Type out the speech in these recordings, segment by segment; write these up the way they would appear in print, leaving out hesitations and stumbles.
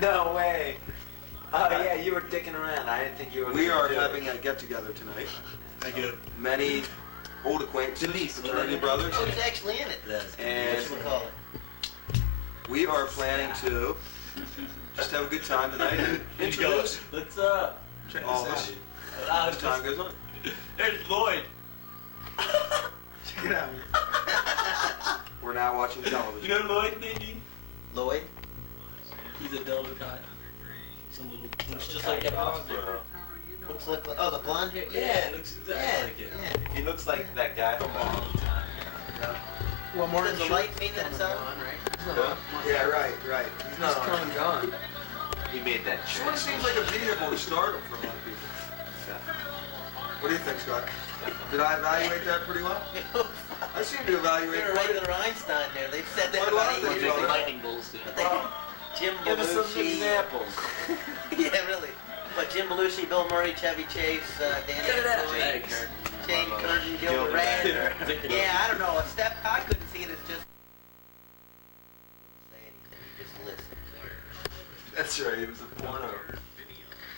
No way. Oh yeah, you were dicking around. I didn't think you were. We are having a get-together tonight. Thank you. Many old acquaintances, fraternity brothers. Who's actually in it? And What call it? we are planning to just have a good time tonight and introduce Let's all of us as time goes on. There's Lloyd. Check it out. We're now watching television. You know Lloyd, maybe? Lloyd? He's a Delta guy. He's a little. Looks just like a monster. Looks like, oh, the blonde hair? Yeah, it looks exactly like it. Yeah. He looks like that guy from a long time. Well, more does the light mean that it's on? Yeah, right. He's not come and gone. He made that Sort of seems like a vehicle to stardom for a lot of people. What do you think, Scott? Did I evaluate that pretty well? I seem to evaluate You're a regular Einstein there. They've said that Quite a lot about of you. things, brother. Lightning bolts, too. Jim Give us some Belushi. examples. Yeah, really. But Jim Belushi, Bill Murray, Chevy Chase, Danny Boyle, Jane Curtin, Gilbert Rand. Yeah, I don't know. A step, I couldn't see it as just. Say anything, you just listen. That's right, he was a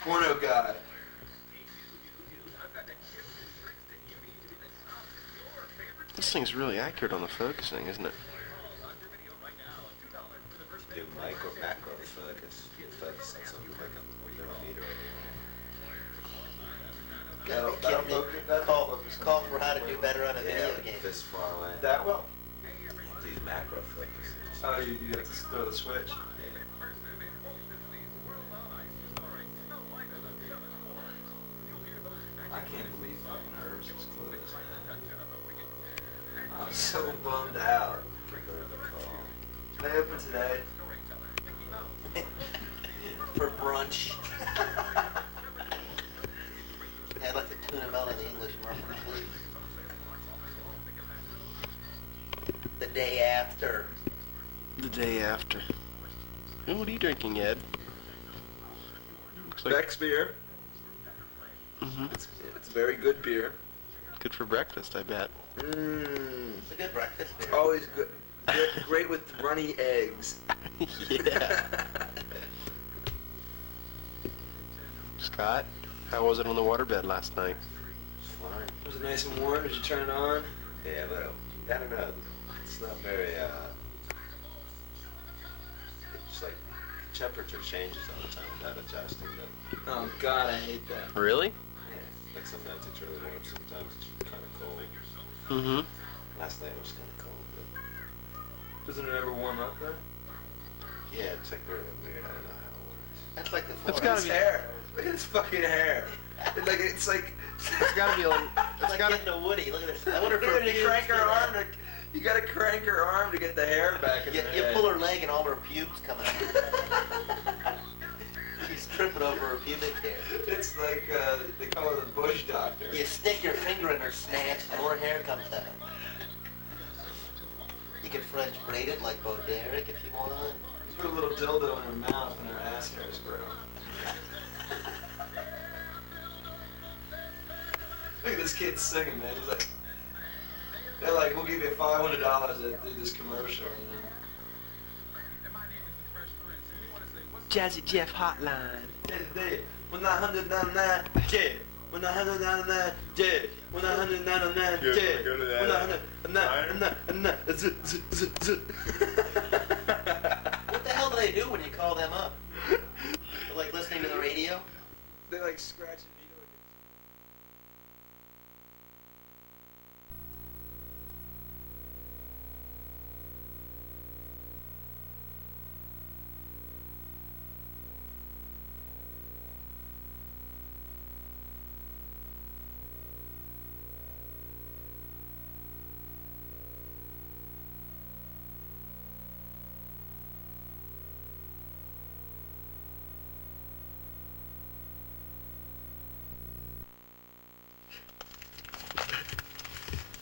porno guy. This thing's really accurate on the focusing, isn't it? Do micro macro focus. Focus on something like a millimeter. That'll focus. Call for how to do better on a video game. This far away. That well? These macro focus. Oh, you have to throw the switch. I can't believe fucking Herbs is closed, man. I'm so bummed out. Can I open today? For brunch. I'd like the tuna melt and the English muffin, please. The day after. The day after. Hey, what are you drinking, Ed? Looks like Beck's beer. It's very good beer. good for breakfast, I bet. It's a good breakfast beer. Always good. Great with runny eggs. Yeah. Scott, how was it on the waterbed last night? Fine. Was it nice and warm? Did you turn it on? Yeah, but I don't know. It's not very, it's like temperature changes all the time without adjusting them. Oh God, I hate that. Really? Yeah. Like sometimes it's really warm, sometimes it's kind of cold. Mm-hmm. Last night it was kind of cold, but Doesn't it ever warm up though? yeah, it's like really weird. I don't know how it works. That's like the It's Florida. gotta His be. hair. Look at his fucking hair. It's like. It's gotta be like. It's It's like gotta. getting a Woody. Look at this. I wonder if Dude, you crank her arm to. You gotta crank her arm to get the hair back in You the head. pull her leg and all her pubes come out. She's tripping over her pubic hair. It's like they call it the bush doctor. You stick your finger in her snatch and more hair comes out. You can French braid it like Bo Derek if you want. You put a little dildo in her mouth and her ass hairs grow. Look at this kid singing, man. He's like, they're like, we'll give you $500 to do this commercial, you know. Jazzy Jeff Hotline. Hey, 199 J, 199 J, 199 J, 199 Z. What the hell do they do when you call them up? They're like listening to the radio? They like scratch a needle.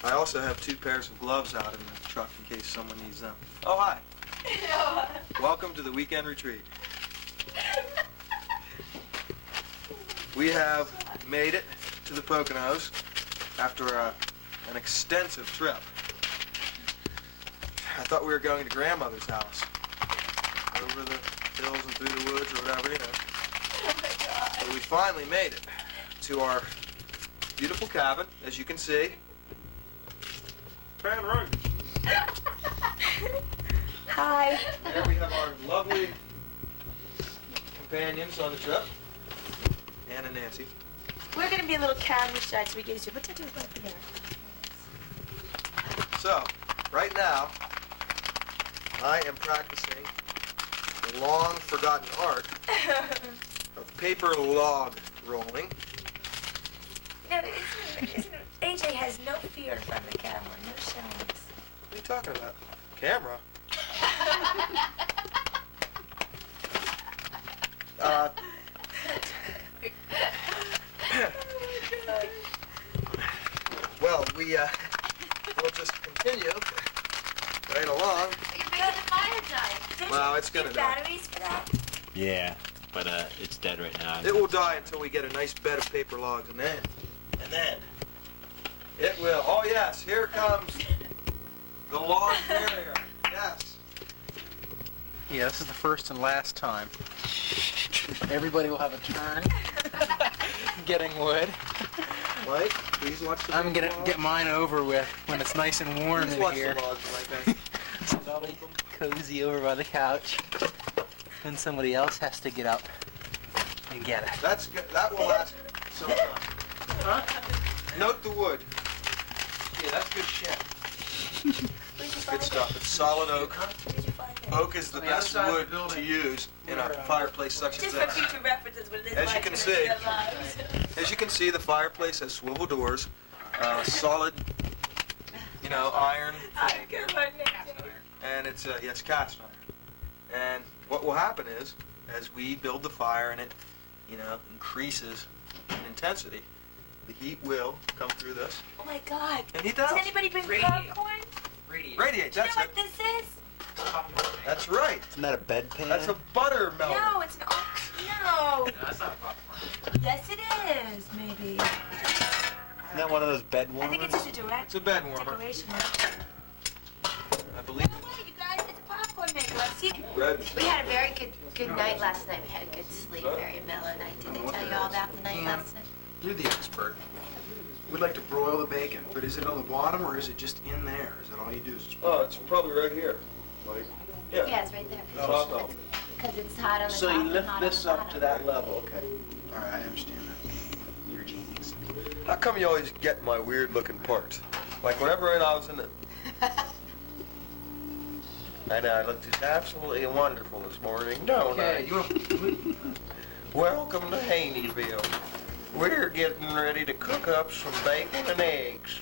I also have 2 pairs of gloves out in the truck in case someone needs them. Oh, hi. Welcome to the weekend retreat. We have made it to the Poconos after an extensive trip. I thought we were going to grandmother's house over the hills and through the woods or whatever, you know. Oh my God. So we finally made it to our beautiful cabin, as you can see. Fan room. Hi. There we have our lovely companions on the trip, Ann and Nancy. We're gonna be a little camera shy so we get you. What's that doing right there? So, right now, I am practicing the long-forgotten art of paper log rolling. No, isn't AJ has no fear in front of the camera, no shyness. What are you talking about? Camera? Well, we'll just continue right along. You're making the fire die. Well, it's gonna die. batteries for that? Yeah, but it's dead right now. It will die until we get a nice bed of paper logs, and then it will. Oh yes, here comes the log carrier. Yes. Yeah, this is the first and last time. Everybody will have a turn getting wood. Mike, please watch the I'm gonna get mine over with when it's nice and warm Please in watch here. the logs, Mike. So I'll be cozy over by the couch. Then somebody else has to get up and get it. That's good. That will last some time. Huh? Note the wood. Yeah, that's good shit. Good stuff. It's solid oak. Where'd you find it? Oak is the best wood to use in a fireplace such as Just for this. future references when it is As you like can in see. their lives. As you can see, the fireplace has swivel doors, solid, iron, I get my name. and it's yes, cast iron. And what will happen is, as we build the fire and it, increases in intensity, the heat will come through this, Oh my God. and he does. Did anybody bring Radiate. popcorn? Radiate. Do you know That's it. what this is? That's right. Isn't that a bedpan? That's a butter melter. No, it's not. No. That's not popcorn. Yes, it is. Maybe. Isn't that one of those bed I warmers? think it's just a direct It's a bed warmer. decoration. I believe. By the way, you guys, it's a popcorn maker. I've seen it. Red. We had a very good night last night. We had a good sleep, very mellow night. Did they tell you all about the night last night? You're the expert. We'd like to broil the bacon, but is it on the bottom or is it just in there? Is that all you do? Oh, it's probably right here. Like, yeah. Yeah, it's right there. Top of it. Because it's hot on the So top you and lift hot this on the up to bottom. that level, okay. All right, I understand that. You're a genius. How come you always get my weird looking parts? Like whenever I was in the... I know, I look just absolutely wonderful this morning, don't Okay, I? Welcome to Haneyville. We're getting ready to cook up some bacon and eggs.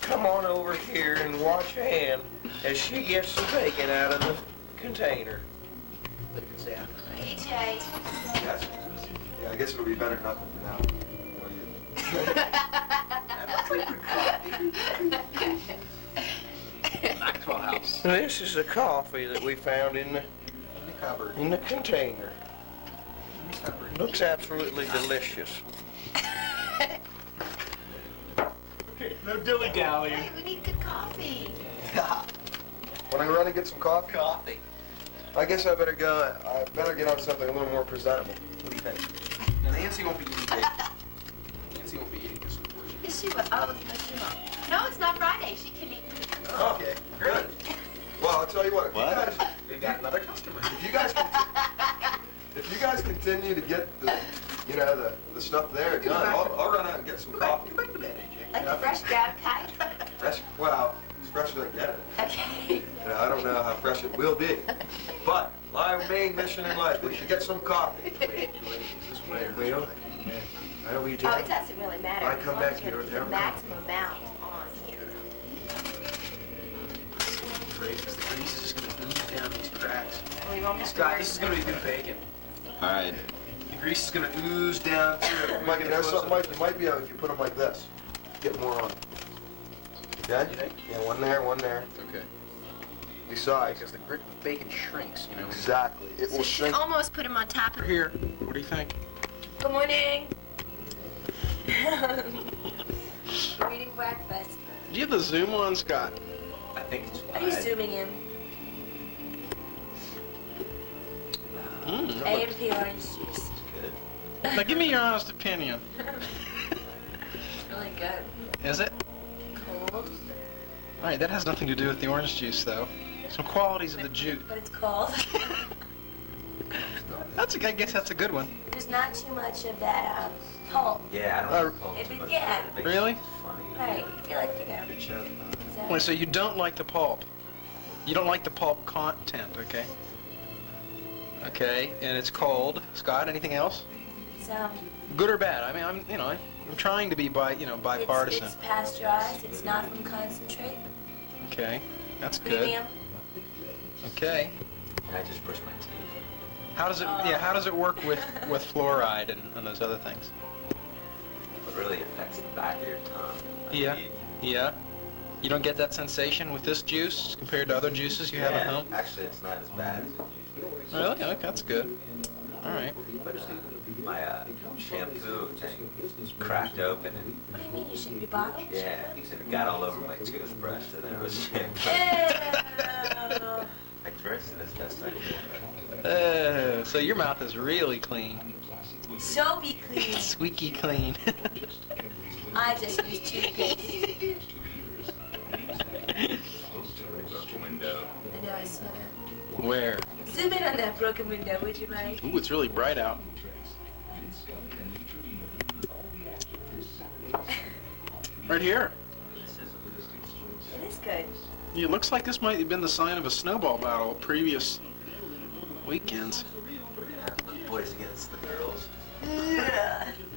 Come on over here and watch Ann as she gets the bacon out of the container. AJ. Yes? Yeah, I guess it'll be better not Maxwell House. This is the coffee that we found in In the cupboard. the container. Looks absolutely delicious. No dilly-dallying. Hey, we need good coffee. Want to run and get some coffee? Coffee. I guess I better go. I better get on something a little more presentable. What do you think? Now, Nancy won't be eating bacon. Nancy won't be eating this, unfortunately. Yes, she will. Oh, no, she won't. No, it's not Friday. She can eat. Oh, okay, good. Well, I'll tell you what. If What? you guys, We got another customer. if you guys continue to get the, the stuff there done, I'll run out and get some coffee. Go back to bed, AJ. Like a fresh ground kite. Fresh, well, as fresh as I can get it. Okay. I don't know how fresh it will be, but my main mission in life is to get some coffee. This way or Leo, this way? I know what you do. Oh, it doesn't really matter. I as come long back as here you with have every the maximum amount on here. Great, 'cause the grease is just going to ooze down these cracks. We won't have to Scott, worry this is going to be good bacon. All right. The grease is going to ooze down through it. Mike, you know something, Mike? You might be able, if you put them like this, get more on. Okay? You think? Yeah, one there, one there. Okay. Besides, Because the bacon shrinks, you know. exactly, it So will you shrink. should almost put them on top of Over here. What do you think? Good morning. We're eating breakfast. Do you have the zoom on, Scott? I think it's Are you zooming in? A&P orange juice. Now give me your honest opinion. Really good. Is it? Cold. All right, that has nothing to do with the orange juice, though. Some qualities of the juice. But it's cold. I guess that's a good one. There's not too much of that pulp. Yeah, I don't like pulp too much. Yeah. It makes Really? it funny. Right. I feel like, Wait, so you don't like the pulp? You don't like the pulp content, okay? Okay, and it's cold. Scott, anything else? So, Good or bad? I mean, I'm trying to be bipartisan. it's pasteurized. It's not from concentrate. Okay, that's good. Premium. Okay. And I just brush my teeth. How does it? Yeah, how does it work with fluoride and those other things? It really affects the back of your tongue. Yeah. Yeah. You don't get that sensation with this juice compared to other juices you have at home? Actually, it's not as bad as it usually is. Really? Okay, that's good. All right. But my shampoo thing cracked open and What do you mean? You shouldn't be bottled? yeah, because it got all over my toothbrush and then it was shampoo. Ew. I dressed it as best I could. So your mouth is really clean. Soapy clean. Squeaky clean. I just use toothpaste. Window. I know, I swear. Where? Zoom in on that broken window, would you, Mike? Ooh, it's really bright out. Right here. It is good. It looks like this might have been the sign of a snowball battle previous weekends. Boys against the girls.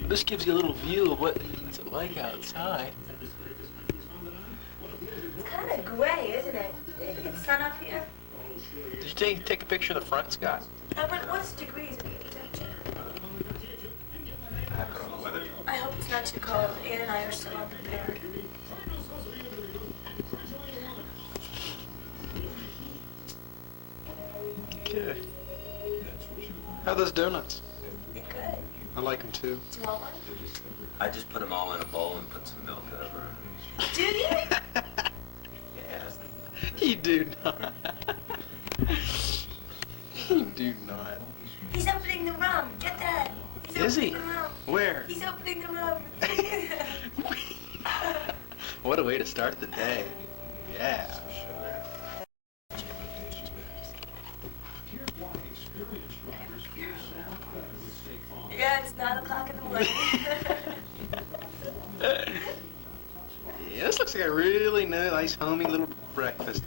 This gives you a little view of what's it like outside. It's kind of gray, isn't it? Did you get the sun up here? Did you take a picture of the front, Scott? What's degrees of your temperature? I don't know whether I hope it's not too cold. Ann and I are so unprepared. Okay. How are those donuts? They're good. I like them too. Do you want one? I just put them all in a bowl and put some milk over them. Do you? Yeah. You do not. You do not. He's opening the rum. Get that. He's Is he? opening the rum. Where? He's opening the rum. What a way to start the day. Yeah. Yeah, it's 9 o'clock in the morning. Yeah, this looks like a really nice, homey little breakfast.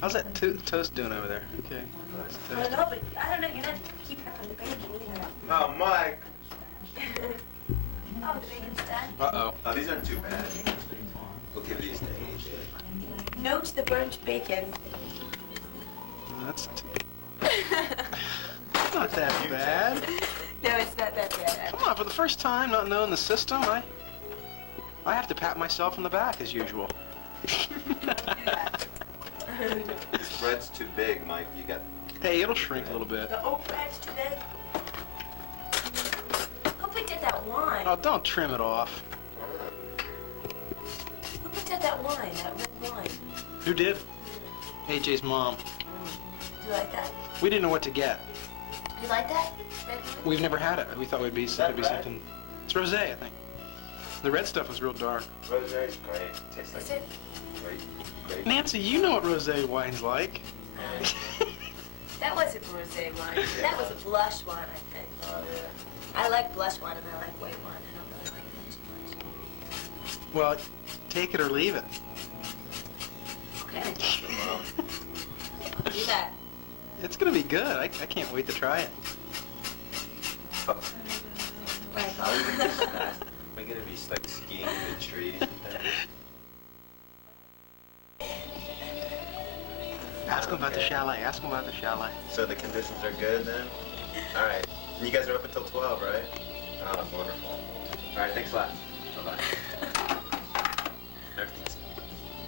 How's that toast doing over there? Okay. Nice I toast. don't know, but I don't know. You're not keeping up with the bacon either. Oh, Mike. Oh, the bacon's done. Uh-oh. Oh, these aren't too bad. We'll give these to AJ. Note the burnt bacon. That's not that bad. No, it's not that bad. Come on, for the first time, not knowing the system, I have to pat myself on the back as usual. This bread's too big, Mike. You got... Hey, it'll shrink a little bit. The oat bread's too big. Who picked at that wine? Oh, don't trim it off. Who picked at that wine? That red wine? Who did? AJ's mom. Do you like that? We didn't know what to get. You like that? Red wine? We've never had it. We thought it'd be something. It's rosé, I think. The red stuff was real dark. Rosé's great. Tastes like Is it? great. Nancy, you know what rosé wine's like. That wasn't rosé wine. That was a blush wine, I think. Oh, yeah. I like blush wine and I like white wine. I don't really like that too much. Well, take it or leave it. Okay. I'll do that. It's gonna be good. I can't wait to try it. Michael. We're gonna be like skiing in the trees and things. Ask him about the chalet. Ask him about the chalet. So the conditions are good then? All right. You guys are up until 12, right? Oh, that's wonderful. All right, thanks a lot. Bye-bye. Everything's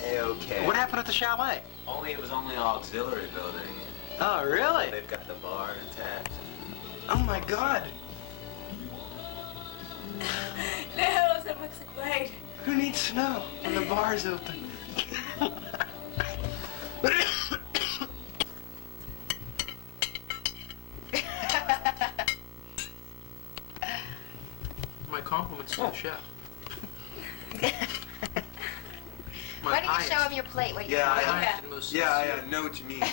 A-okay. What happened at the chalet? It was only an auxiliary building. Oh, really? They've got the bar attached. Oh, my God. No, someone's afraid. Who needs snow when the bar's open? That's the chef. Why don't you show him your plate? What you're Yeah, eating? I know what you mean.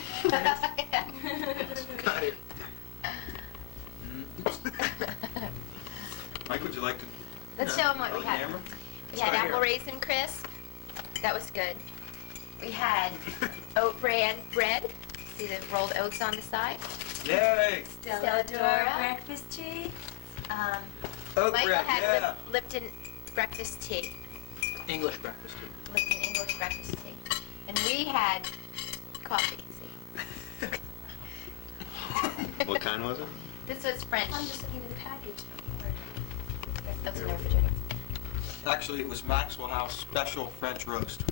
Mike, would you like to? Let's show him what we had. Camera? We had apple raisin crisp. That was good. We had oat bran bread. See the rolled oats on the side? Yay! Stella Dora breakfast tea. Oat Michael bread, had yeah. Lipton breakfast tea. English breakfast tea. Lipton English breakfast tea. And we had coffee. See? What kind was it? This was French. I'm just looking at the package. That was in the refrigerator. Actually, it was Maxwell House Special French Roast.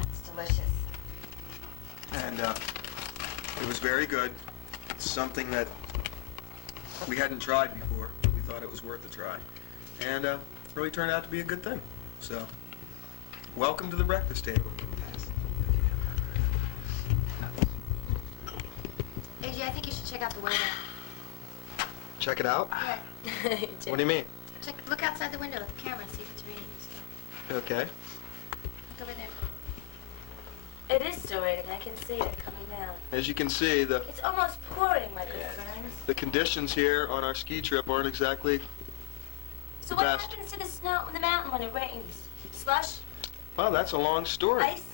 It's delicious. And it was very good. It's something that we hadn't tried before. We thought it was worth a try. And really turned out to be a good thing. So, welcome to the breakfast table. AJ, I think you should check out the window. Check it out. Yeah. What do you mean? Look outside the window with the camera and see if it's raining. Okay. Look over there. It is still raining. I can see it coming down. As you can see, It's almost pouring, my good friends. the conditions here on our ski trip aren't exactly So the what best. happens to the snow on the mountain when it rains? Slush? Well, that's a long story. Ice?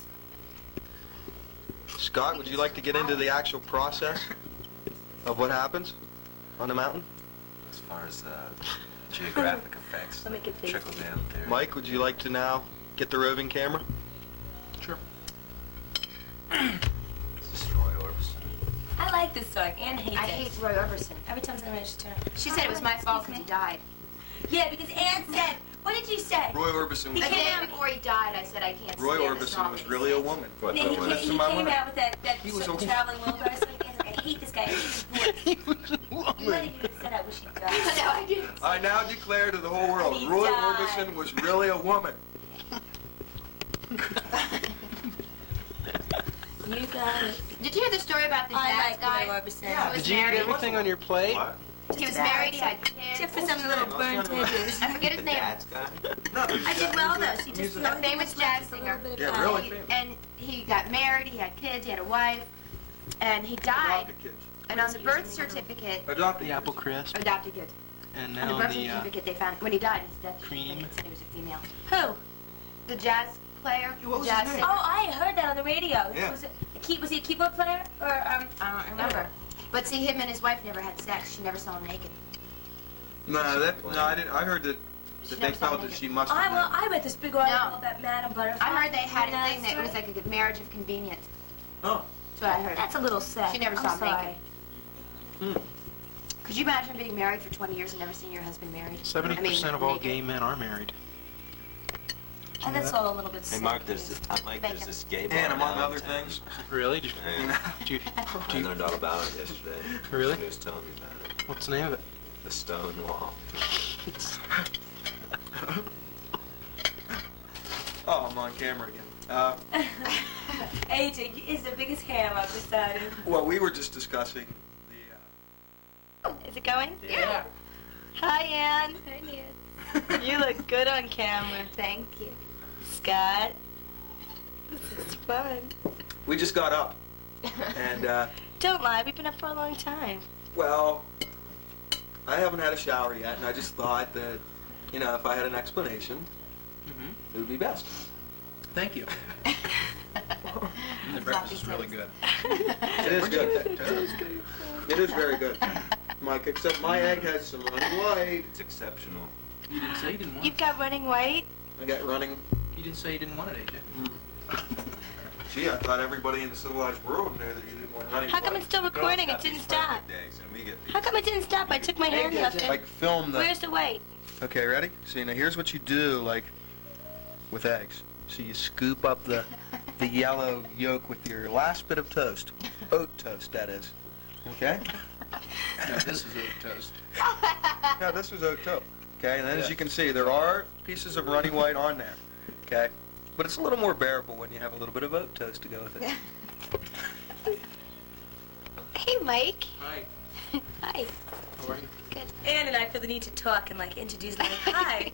Scott, would you like to get into the actual process of what happens on the mountain? As far as geographic effects, Let me get these. trickle down theory. Mike, would you like to now get the roving camera? Sure. This is Roy Orbison. I like this dog. Anne hates I it. hate Roy Orbison. Every time something reaches turn. She said it was my fault because he died. Yeah, because Anne said, what did you say? Roy Orbison The was, came day out- before he died, I said I can't Roy stand the Orbison song was that really a woman. What, No, the he one? came out with that He was a woman. traveling wheelbarrow. I hate this guy. I hate his voice. He was a You might woman. even said I wish he died. No, I didn't. I now declare to the whole world, He Roy died. Orbison was really a woman. You got it. Did you hear the story about the I jazz like guy? Roy Orbison. Yeah. Who was Did you eat married? everything on your plate? What? He was married, he had kids. Except for some little burnt edges. I forget his name. Dad's guy? I did well though. She just A famous jazz singer. Yeah, really famous. And he got married, he had kids, he had a wife, and he died. Adopted kids. And on the birth certificate, Adopted The apple kids. crisp. adopted kids. And On the now birth the certificate, they found when he died, his death cream. certificate said he was a female. Who? The jazz player, What was jazz his name? singer. Oh, I heard that on the radio. Yeah. Was he a keyboard player or I don't remember. But see, him and his wife never had sex. She never saw him naked. No, I didn't. I heard that She they never saw felt him that naked. she must I have. read this big article No. about Madame Butterfly. I heard they had You know a thing that story? was like a marriage of convenience. Oh. That's what I heard. That's a little sad. She never I'm saw him sorry. naked. Could you imagine being married for 20 years and never seeing your husband married? 70% of all naked. gay men are married. And that's all a little bit Hey, sad. Mark, there's this gay bar And in among other Allentown. things. Really? Did Yeah. you, I learned all about it yesterday. Really? Somebody was telling me about it. what's the name of it? The Stone Wall. Oh, I'm on camera again. AJ is the biggest ham I've decided. Well, we were just discussing the. Is it going? Yeah. Hi, Ann. Hi, Nan. You look good on camera. Thank you. Scott, this is fun. We just got up, and Don't lie, we've been up for a long time. well, I haven't had a shower yet, and I just thought that, you know, if I had an explanation, it would be best. Thank you. The breakfast is really good. It is good. It is very good, Mike. Except my egg has some running white. It's exceptional. You didn't say you didn't want You've it. got running white? I got running. You didn't say you didn't want it, AJ. Gee, I thought everybody in the civilized world knew that you didn't want running How come white. it's still recording? It didn't stop. Eggs, and we get How come it didn't stop? I took my hand off it. Like film the. Where's the white? Okay, ready? See, now here's what you do, like, with eggs. So you scoop up the yellow yolk with your last bit of toast. Oat toast, that is. Okay? No, this is oat toast. No, this was oat toast. Okay, and then as you can see, there are pieces of runny white on there. Okay? But it's a little more bearable when you have a little bit of oat toast to go with it. Hey, Mike. Hi. Hi. How are you? Good. Anne and I feel the need to talk and like introduce like, hi.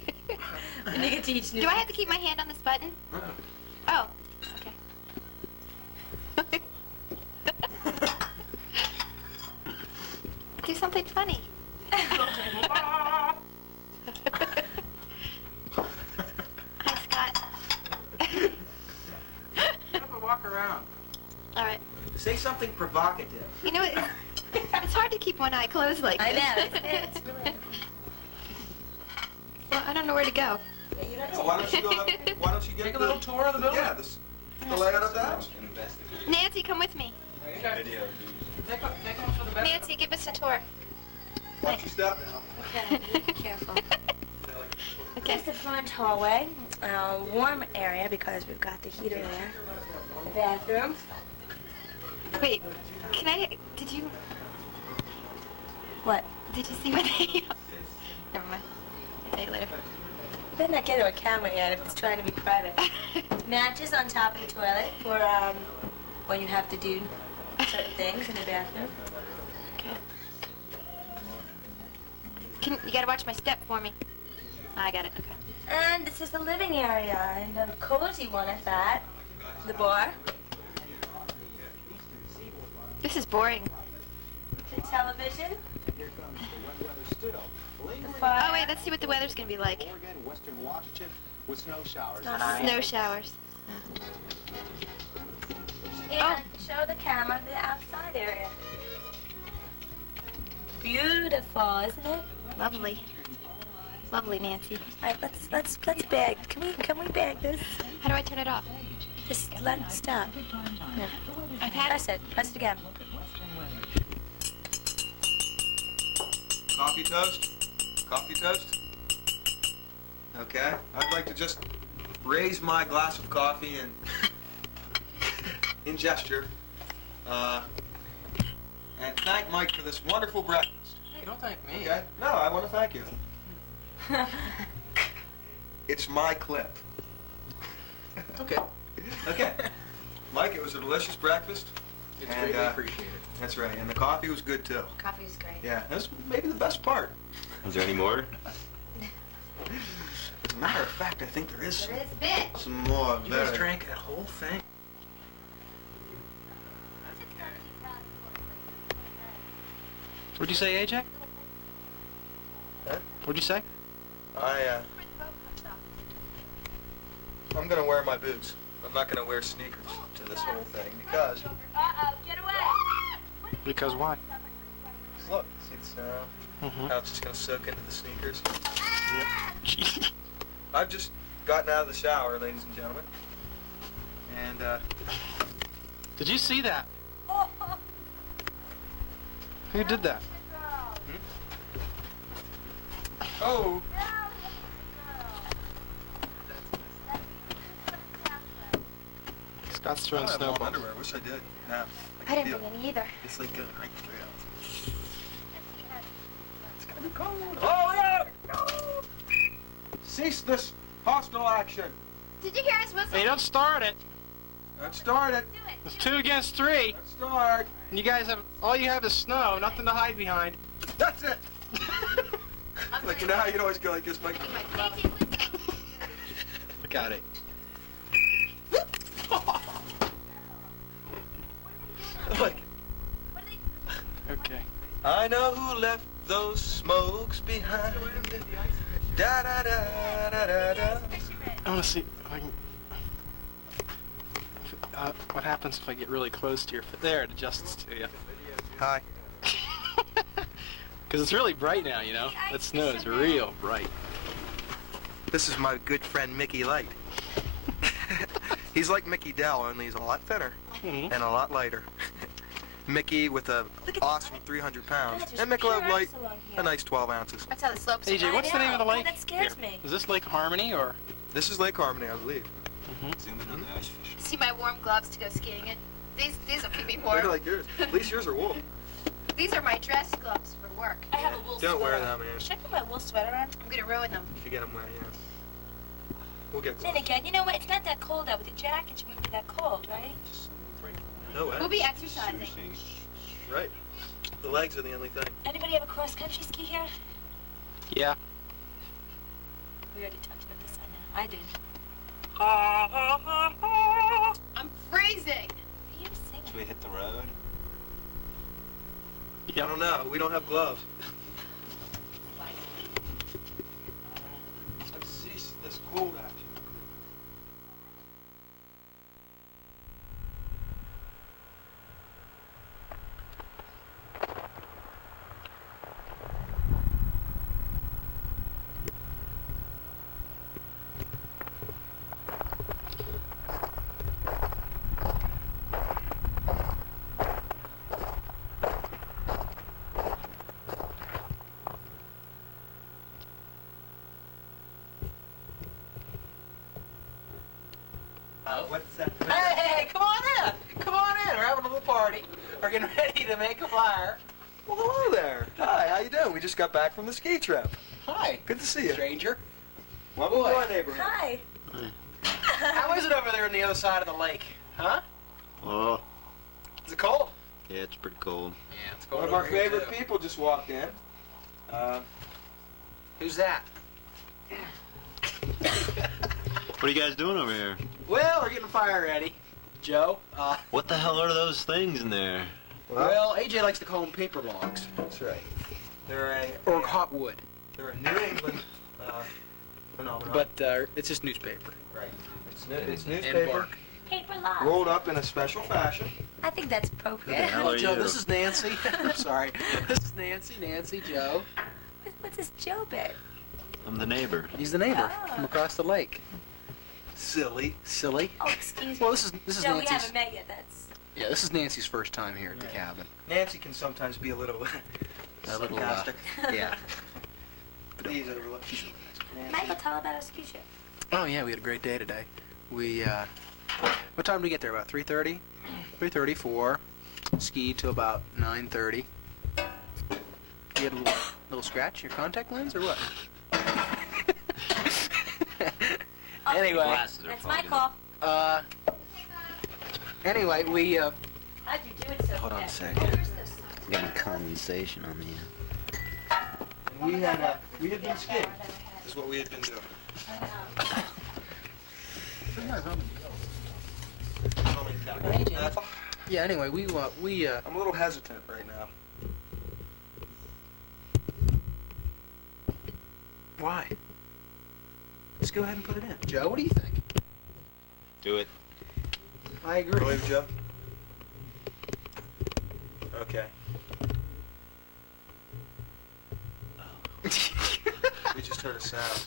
When you get to each new. Do I have to keep my hand on this button? Oh, okay. Do something funny. Hi, Scott. Walk around. All right. Say something provocative. You know, it's hard to keep one eye closed like I this. know. It's really. Well, I don't know where to go. Why don't you go up, why don't you get Take a little tour of the building. Yeah, the layout of the house. Nancy, come with me. Video, Take one for the best. Nancy, give us a tour. Watch your step now. Okay, be careful. Okay. Here's the front hallway, warm area because we've got the heater there. The bathroom. Wait, did you What? see what they... Never mind. I'll tell you later. Better not get into a camera yet if it's trying to be private. Matches on top of the toilet for when you have to do certain things in the bathroom. Okay. You gotta watch my step for me. I got it, okay. And this is the living area, and a cozy one at that. The bar, This is boring. the television, the Oh, fire. wait, let's see what the weather's gonna be like. Oregon, western Washington, with snow showers. Not on Snow it. showers. And show the camera the outside area. Beautiful, isn't it? Lovely. Lovely, Nancy. All right, let's bag. Can we bag this? How do I turn it off? Just let it stop. Yeah. I've had Press it. Press it again. Coffee toast? Coffee toast? Okay. I'd like to just raise my glass of coffee and in gesture, and thank Mike for this wonderful breakfast. Hey, don't thank me. Okay? No, I want to thank you. It's my clip. Okay. Okay. Mike, it was a delicious breakfast. It's And, greatly appreciated. That's right, and the coffee was good too. Coffee was great. Yeah, that's maybe the best part. Is there any more? As a matter of fact, I think there is There is a bit. some more. You guys very- drank that whole thing? What'd you say, AJ? Huh? What'd you say? I'm gonna wear my boots. I'm not gonna wear sneakers to this whole thing because, Because why? look, see the snow? Mm-hmm. How it's just gonna soak into the sneakers. I've just gotten out of the shower, ladies and gentlemen. And, Did you see that? Who did that? oh, Scott's I throwing don't have warm snowballs. underwear. Wish I did. Now, I didn't bring any either. it's like going right through. It's gonna be cold. Oh, yeah! No! Cease this hostile action. Did you hear us whistle? Hey, don't start it. Let's start it. It's 2 against 3. Let's start. And you guys have, all you have is snow, nothing to hide behind. That's it. Like, you know how you'd always go like this, Mike? Got it. Like, Okay. I know who left those smokes behind. Da da da da da da. I want to see if I can... what happens if I get really close to your foot? There, it adjusts to you. Hi. Because it's really bright now, you know? That snow is real bright. This is my good friend Mickey Light. He's like Mickey Dell, only he's a lot thinner Mhm. and a lot lighter. Mickey with a awesome 300 pounds, and Michelob Light, a nice 12 ounces. That's how the slopes are. AJ, what's the name of the lake? That scares here? me. Is this Lake Harmony or? This is Lake Harmony, I believe. Zoom in on the ice fish. See my warm gloves to go skiing in? These will keep me They're warm. like yours. At least yours are wool. These are my dress gloves for work. I have a wool Don't sweater. wear them, man. Should I put my wool sweater on? I'm gonna ruin them. If you get them wet, yeah. We'll get Then again, you know what? It's not that cold out. With the jacket, you wouldn't be that cold, right? no way. We'll be exercising. Right. The legs are the only thing. Anybody have a cross-country ski here? Yeah. We already talked about this, I know. I did. I'm freezing. You sing Should we hit the road? I don't know. We don't have gloves. Let's see this cold action. What's that? Hey, come on in. Come on in. We're having a little party. We're getting ready to make a flyer. Well, hello there. Hi, how you doing? We just got back from the ski trip. Hi. Good to see you. Stranger. Welcome Boy. to our neighborhood. Hi. How is it over there on the other side of the lake? Huh? Oh, Is it cold? yeah, it's pretty cold. Yeah, it's cold One of our over here, favorite too. people just walked in. Who's that? What are you guys doing over here? Well, we're getting fire ready. Joe, What the hell are those things in there? well, AJ likes to call them paper logs. That's right. They're Or hot wood. they're a New England phenomenon. But it's just newspaper. right. It's And newspaper bark. Paper logs. rolled up in a special fashion. I think that's appropriate. Who the hell Hello, are Joe. you? This is Nancy. I'm sorry. This is Nancy. Nancy, Joe. What's this Joe bit? I'm the neighbor. He's the neighbor Oh. from across the lake. Silly. Silly. Oh, excuse me. Well, this is Joe, we Nancy's. haven't met yet. That's. Yeah, this is Nancy's first time here at the cabin. Nancy can sometimes be a little A little, sarcastic. Yeah. Please overlook. Michael, tell about our ski trip. Oh yeah, we had a great day today. We what time did we get there? About 3:30. 3:34. Skied till about 9:30. You had a little scratch in your contact lens or what? Anyway, Glasses are That's my fogging call. up. anyway, we How'd you do it so Hold on a fast? second. Where's this? I'm getting condensation on the We had been skiing. Is what we had been doing. yeah. Anyway, we I'm a little hesitant right now. why? Let's go ahead and put it in. Joe, what do you think? Do it. I agree. Believe Joe? Okay. We just heard a sound.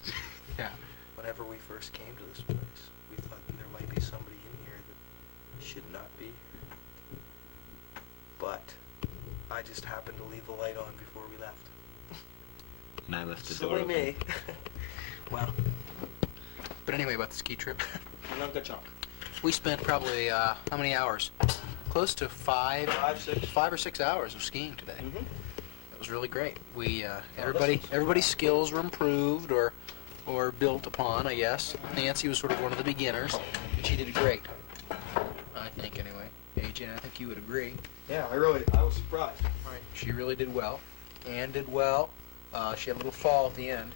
Yeah. Whenever we first came to this place, we thought there might be somebody in here that should not be here. But I just happened to leave the light on before we left. And I left the door Silly open. me. Well. But anyway, about the ski trip. Another chunk. We spent probably how many hours? Close to 5 or 6 hours of skiing today. Mm-hmm. It was really great. We everybody's skills were improved or built upon, I guess. Nancy was sort of one of the beginners, and she did great. I think anyway. AJ, I think you would agree. Yeah, I was surprised. Right. She really did well. Ann did well. She had a little fall at the end,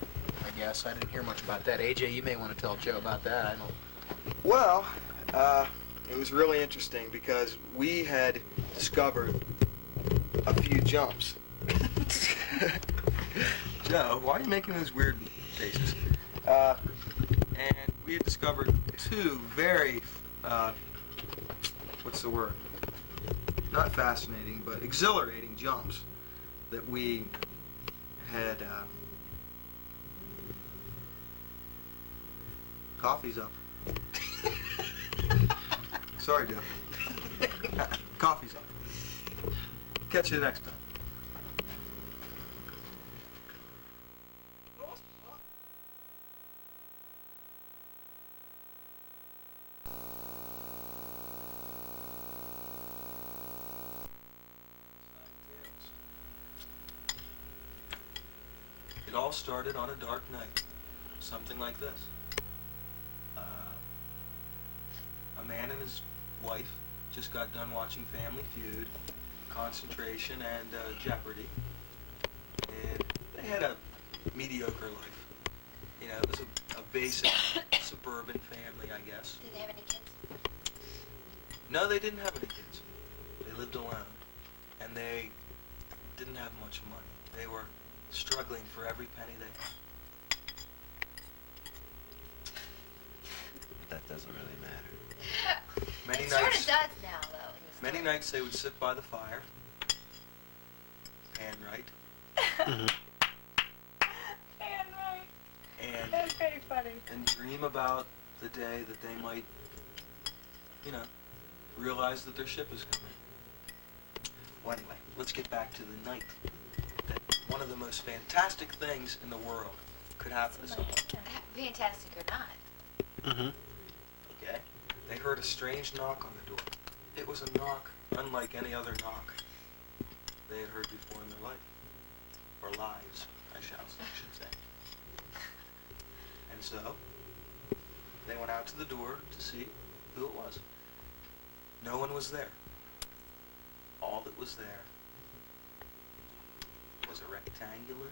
I guess. I didn't hear much about that. AJ, you may want to tell Joe about that. I don't. Well, it was really interesting because we had discovered a few jumps. Joe, why are you making those weird faces? And we had discovered two very, what's the word? Not fascinating, but exhilarating jumps that we had, coffee's up. Sorry, Joe. Coffee's up. Catch you next time. It all started on a dark night, something like this. A man and his wife just got done watching Family Feud. Concentration and Jeopardy. And they had a mediocre life. You know, it was a basic suburban family, I guess. Did they have any kids? No, they didn't have any kids. They lived alone. And they didn't have much money. They were struggling for every penny they had. That doesn't really matter. Many It sort nights, of does now, though. in this many story. nights they would sit by the fire, handwrite, and That's very funny. and dream about the day that they might, you know, realize that their ship is coming. Well, anyway, let's get back to the night that one of the most fantastic things in the world could happen to someone. Fantastic or not. Mm-hmm. Okay? They heard a strange knock on the door. It was a knock unlike any other knock they had heard before in their life. Or lives, I should say. And so, they went out to the door to see who it was. No one was there. All that was there was a rectangular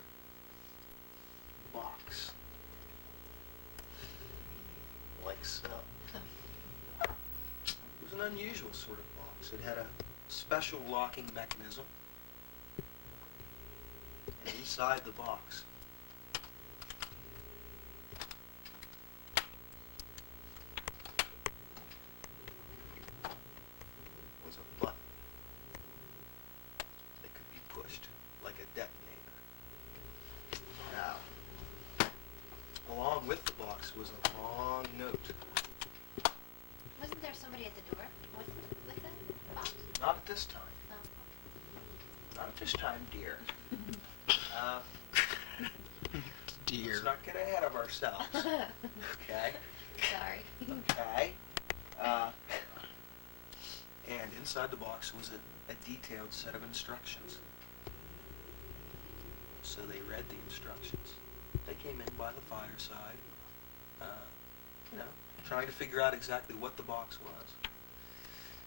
box. Like so. It was an unusual sort of box. It had a special locking mechanism. And inside the box was a button that could be pushed like a detonator. Now, along with the box was a long note. Wasn't there somebody at the door with the box? Not at this time. No. Not at this time, dear. Dear. Let's not get ahead of ourselves. Okay? Sorry. Okay. And inside the box was a detailed set of instructions. So they read the instructions. They came in by the fireside, you know, trying to figure out exactly what the box was.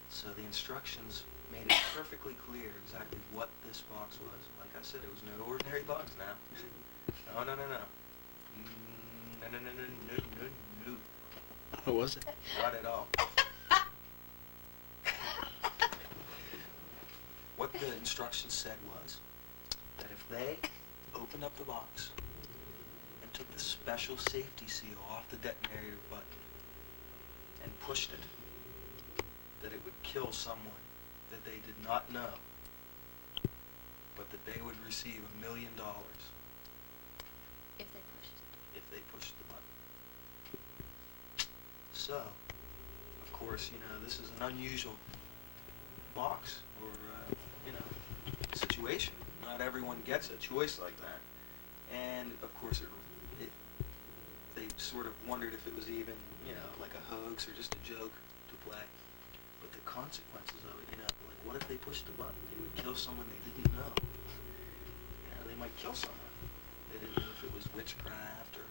So the instructions made it perfectly clear exactly what this box was. Like I said, it was no ordinary box now. No, no, no, no. No, no, no, no, no, no, no. What was it? Not at all. What the instructions said was that if they opened up the box and took the special safety seal off the detonator button and pushed it, that it would kill someone that they did not know, but that they would receive $1 million If they pushed. if they pushed the button. So, of course, you know, this is an unusual box or, you know, situation. Not everyone gets a choice like that. And, of course, they sort of wondered if it was even, you know, like a hoax or just a joke to play. But the consequences of it, you know, like what if they pushed the button? They would kill someone they didn't know. You know, they might kill someone. They didn't know if it was witchcraft or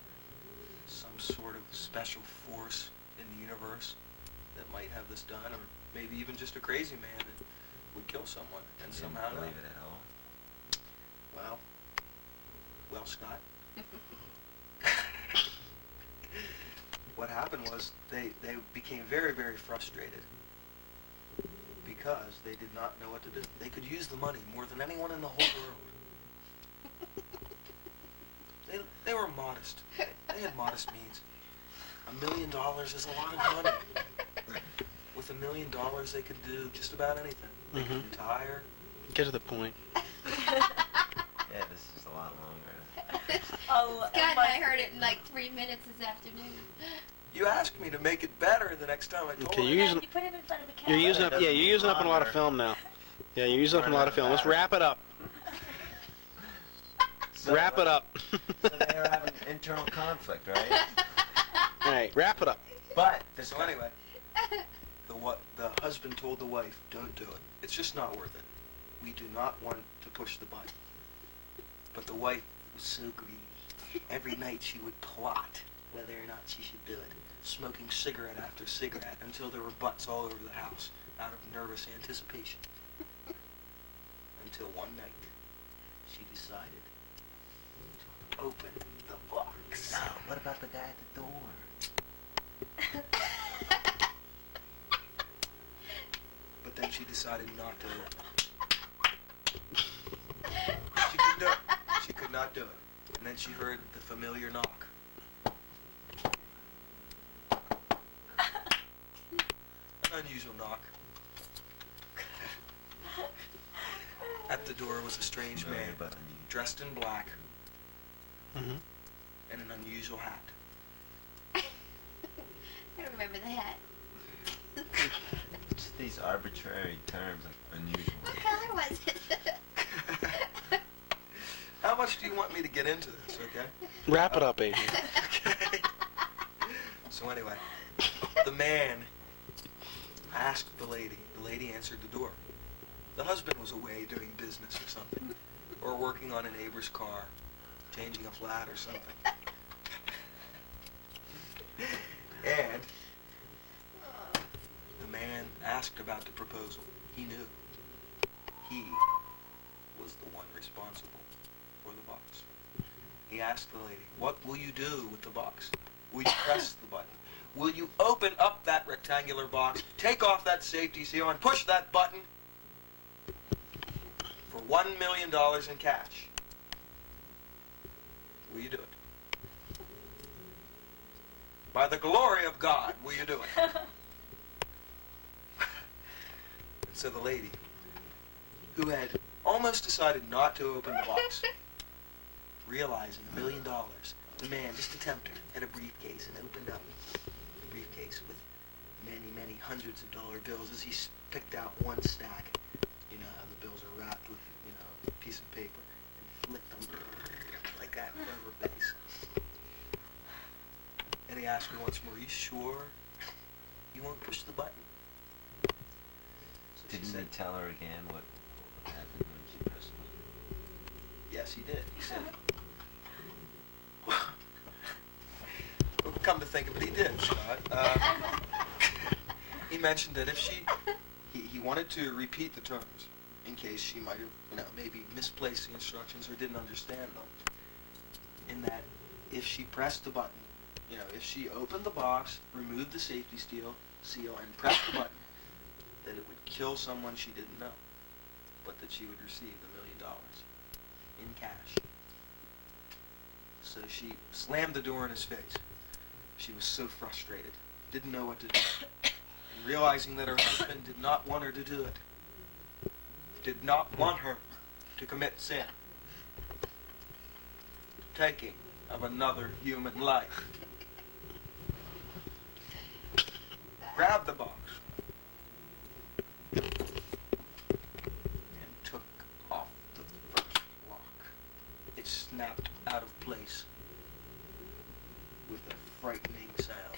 some sort of special force in the universe that might have this done, or maybe even just a crazy man that would kill someone and somehow Didn't know. believe it at all. Well, Scott. What happened was they became very, very frustrated because they did not know what to do. They could use the money more than anyone in the whole world. They were modest. They had modest means. $1 million is a lot of money. With $1 million, they could do just about anything. They could retire. Get to the point. Yeah, this is a lot longer. Scott and I heard it in like 3 minutes this afternoon. You asked me to make it better the next time I told Okay, you. you're using. You put him in front of the camera. You're using up. Yeah, you're using up a lot of film now. Yeah, you're using up a lot of film. Let's wrap it up. So, Wrap it up. So they were having internal conflict, right? All right, wrap it up. But this So anyway, the husband told the wife, "Don't do it. It's just not worth it. We do not want to push the button." But the wife was so greedy. Every night she would plot whether or not she should do it, smoking cigarette after cigarette until there were butts all over the house out of nervous anticipation. until one night she decided to open the box. Now, what about the guy at the door? But then she decided not to open. She could do it. She could not do it. And then she heard the familiar knock. An unusual knock. At the door was a strange man, dressed in black, and an unusual hat. I don't remember the hat. Just these arbitrary terms, like unusual. What color was it? How much do you want me to get into this, okay? Wrap it up, Adrian. Okay. So anyway, the man asked the lady. The lady answered the door. The husband was away doing business or something, or working on a neighbor's car, changing a flat or something. And the man asked about the proposal. He knew. He was the one responsible for the box. He asked the lady, "What will you do with the box? Will you press the button? Will you open up that rectangular box, take off that safety seal, and push that button for $1 million in cash? Will you do it? By the glory of God, will you do it?" So the lady, who had almost decided not to open the box, realizing $1 million, the man just attempted had a briefcase and opened up the briefcase with many, many hundreds of dollar bills as he picked out one stack. You know how the bills are wrapped with, you know, a piece of paper, and flicked them like that in front of her face. And he asked her once more, "You sure you won't push the button?" So she Didn't said, he tell her again what happened when she pressed the button? yes, he did. He said, well, come to think of it, he did, Scott. He mentioned that if he wanted to repeat the terms in case she might have, you know, maybe misplaced the instructions or didn't understand them. In that, if she pressed the button, you know, if she opened the box, removed the safety seal, and pressed the button, that it would kill someone she didn't know, but that she would receive $1 million in cash. So she slammed the door in his face. She was so frustrated, didn't know what to do. And realizing that her husband did not want her to do it, did not want her to commit sin, taking of another human life, grabbed the box and took off the first lock. It snapped out of place with a frightening sound.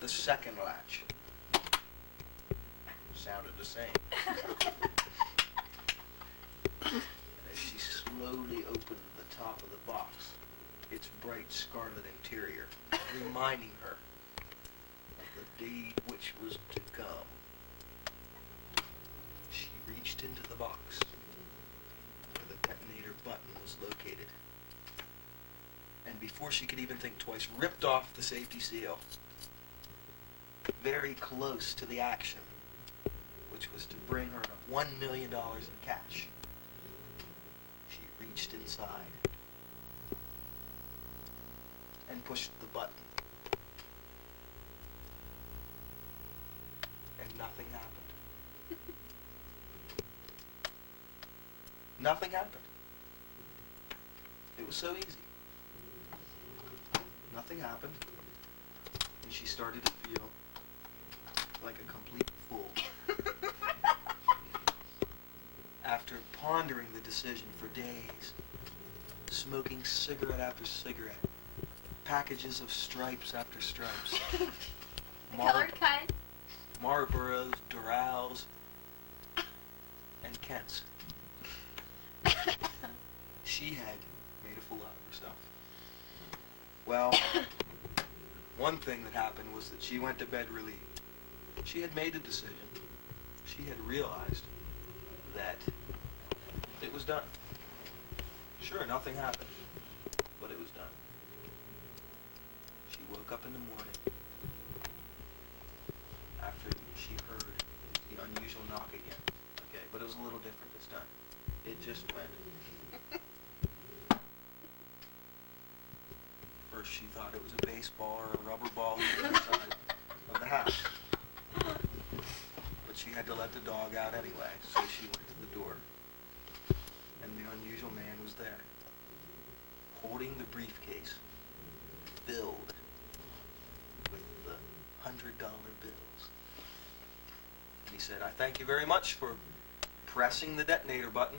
The second latch sounded the same. As she slowly opened the top of the box, its bright scarlet interior reminding her of the deed which was to come. She reached into the box where the detonator button was located, and before she could even think twice, ripped off the safety seal, very close to the action, which was to bring her $1 million in cash. She reached inside and pushed the button, and nothing happened. Nothing happened. It was so easy. Nothing happened, and she started to feel like a complete fool. After pondering the decision for days, smoking cigarette after cigarette, packages of stripes after stripes, The colored kind? Marlboros, Durals, and Kents. She had made a fool out of herself. Well, one thing that happened was that she went to bed relieved. She had made a decision. She had realized that was done. Sure, nothing happened, but it was done. She woke up in the morning after she heard the unusual knock again. Okay, but it was a little different this time. It just went. First she thought it was a baseball or a rubber ball inside of the house. But she had to let the dog out anyway, so she went to the door. And the unusual man was there, holding the briefcase filled with the $100 bills. And he said, "I thank you very much for pressing the detonator button.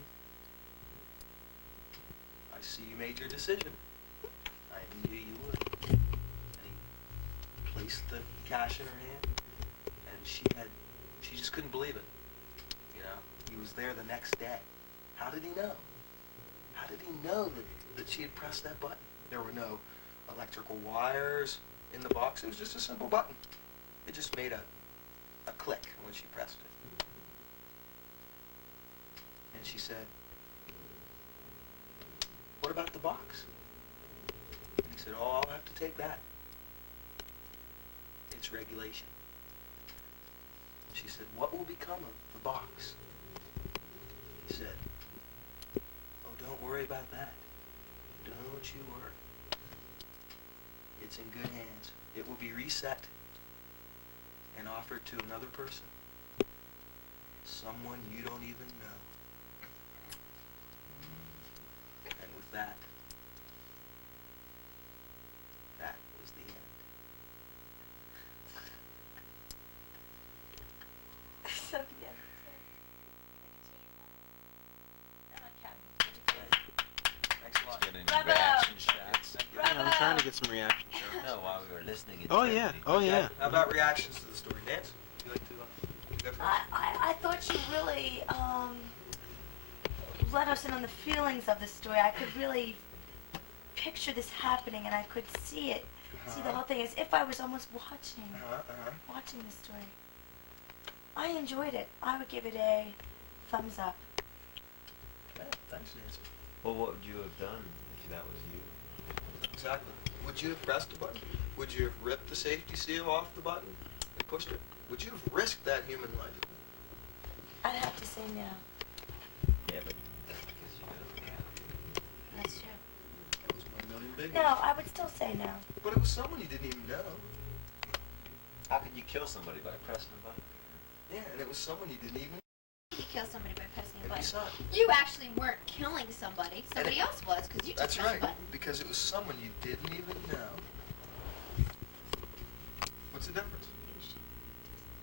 I see you made your decision. I knew you would." And he placed the cash in her hand, and she just couldn't believe it. You know, he was there the next day. How did he know? How did he know that she had pressed that button? There were no electrical wires in the box. It was just a simple button. It just made a click when she pressed it. And she said, "What about the box?" And he said, "Oh, I'll have to take that. It's regulation." And she said, "What will become of the box?" He said, "Oh, don't worry about that. Don't you worry. It's in good hands. It will be reset and offered to another person. Someone you don't even know." And with that was the end. Something else. Thanks a lot. Get any Bravo! reaction shots? Yeah, I'm trying to get some reaction shots. No, while we were listening. Oh yeah, oh yeah. How about reactions to the story, Nance? Would you like to go first? I thought you really let us in on the feelings of the story. I could really picture this happening, and I could see it, see the whole thing as if I was almost watching the story. I enjoyed it. I would give it a thumbs up. Yeah, thanks, Nancy. Well, what would you have done if that was you? Exactly. Would you have pressed the button? Would you have ripped the safety seal off the button and pushed it? Would you have risked that human life? I'd have to say no. Yeah, but that's because you know the reality. That's true. That was $1 million big No, one. I would still say no. But it was someone you didn't even know. How could you kill somebody by pressing a button? Yeah, and it was someone you didn't even You kill somebody by pressing a and you button. saw it. You actually weren't killing somebody. Somebody else was, because you just That's pressed right, a button. because it was someone you didn't even know. What's the difference?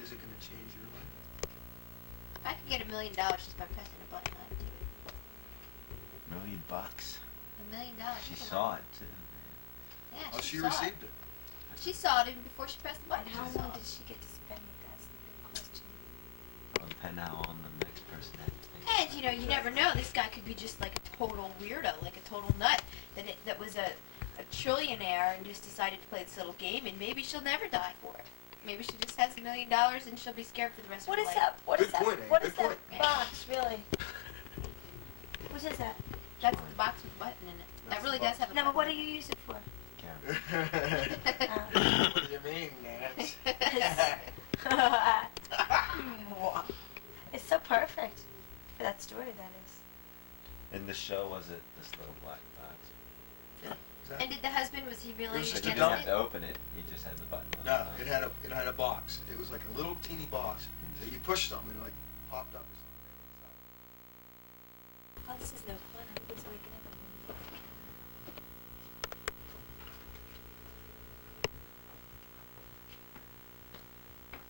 Is it going to change your life? If I could get $1 million just by pressing a button, I'd do it. $1 million. $1 million. She Think saw about it too. Yeah, Oh, she saw received it. She saw it even before she pressed the button. And how She saw long it. did she get to spend with? That's the big question. Well, depending how long the next person had to think. And you know, you never know. This guy could be just like a total weirdo, like a total nut that was a trillionaire and just decided to play this little game, and maybe she'll never die for it. Maybe she just has $1 million and she'll be scared for the rest What of is her life. that? What Good is that? point, eh? What Good is that point. box, really? What is that? That's the box with the button in it. That really does have a No, but what do button. you use it for? What do you mean, Nance? It's so perfect for that story, that is. In the show, was it this little black box? And did the husband, was he really It was just You a didn't dump. have to open it. You just had the button. on No, the it had a box. It was like a little teeny box that you push something and it like popped up or something. Oh, this is no fun. Everybody's waking up.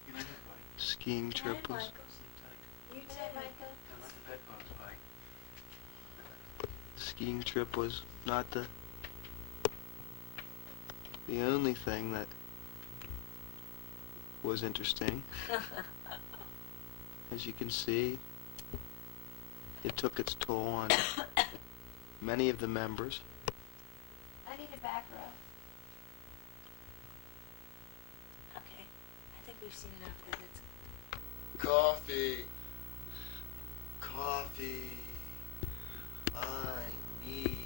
You know that, buddy. Skiing trip Hi, was Michael. You too, Michael. Don't let the bed bugs bite. skiing trip was not the only thing that was interesting. As you can see, it took its toll on many of the members. I need a back row. Okay. I think we've seen enough of it. Coffee. Coffee. I need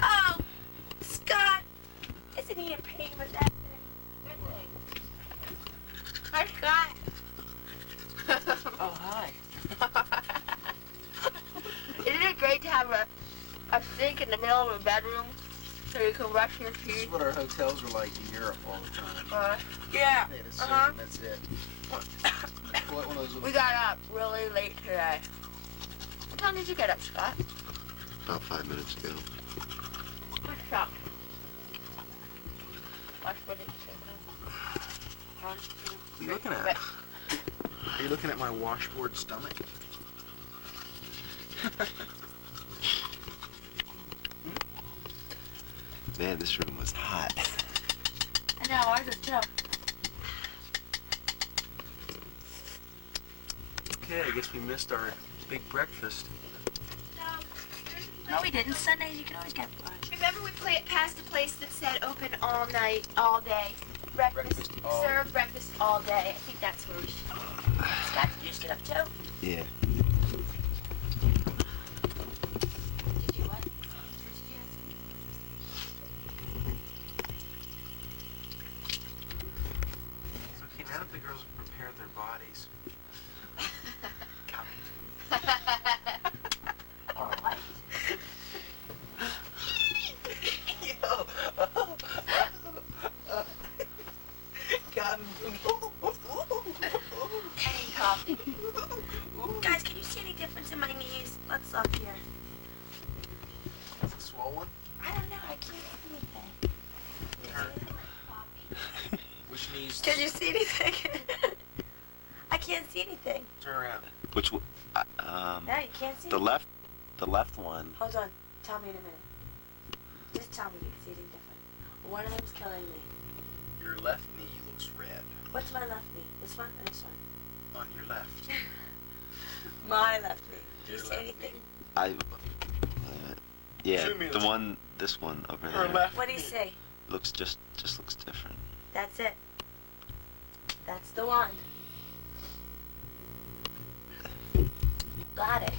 Oh, Scott! Isn't he in pain with that? Hi, Scott. Oh, hi. Isn't it great to have a sink in the middle of a bedroom so you can brush your This is teeth? what our hotels are like in Europe all the time. Yeah. They have a sink Uh-huh. and that's it. What one of those We got up really late today. What time did you get up, Scott? About 5 minutes ago. What's up? What did you say? 1, 2, What are you looking at? Are you looking at my washboard stomach? Man, this room was hot. I know, ours is too. Okay, I guess we missed our big breakfast. No, we didn't. Sundays you can always get brunch. Remember we passed a place that said open all night, all day. Breakfast, serve breakfast all day. I think that's where we should. Scott, did you just get up too? Yeah. Did you what? Okay, now that the girls have prepared their bodies. Any coffee. Guys, can you see any difference in my knees? Let's look here. Is it swollen? I don't know. I can't see anything. Which knees? Can you see anything? I can't see anything. Turn around. Which one? No, you can't see. The left one. Hold on. Tell me in a minute. Just tell me if you can see anything different. One of them's killing me. Your left knee looks red. What's my left knee? This one or this one? On your left. My left knee. Do you Your see left anything? Yeah, Show me the this one, this one over Her there. left. What do you see? Looks just looks different. That's it. That's the one. Got it.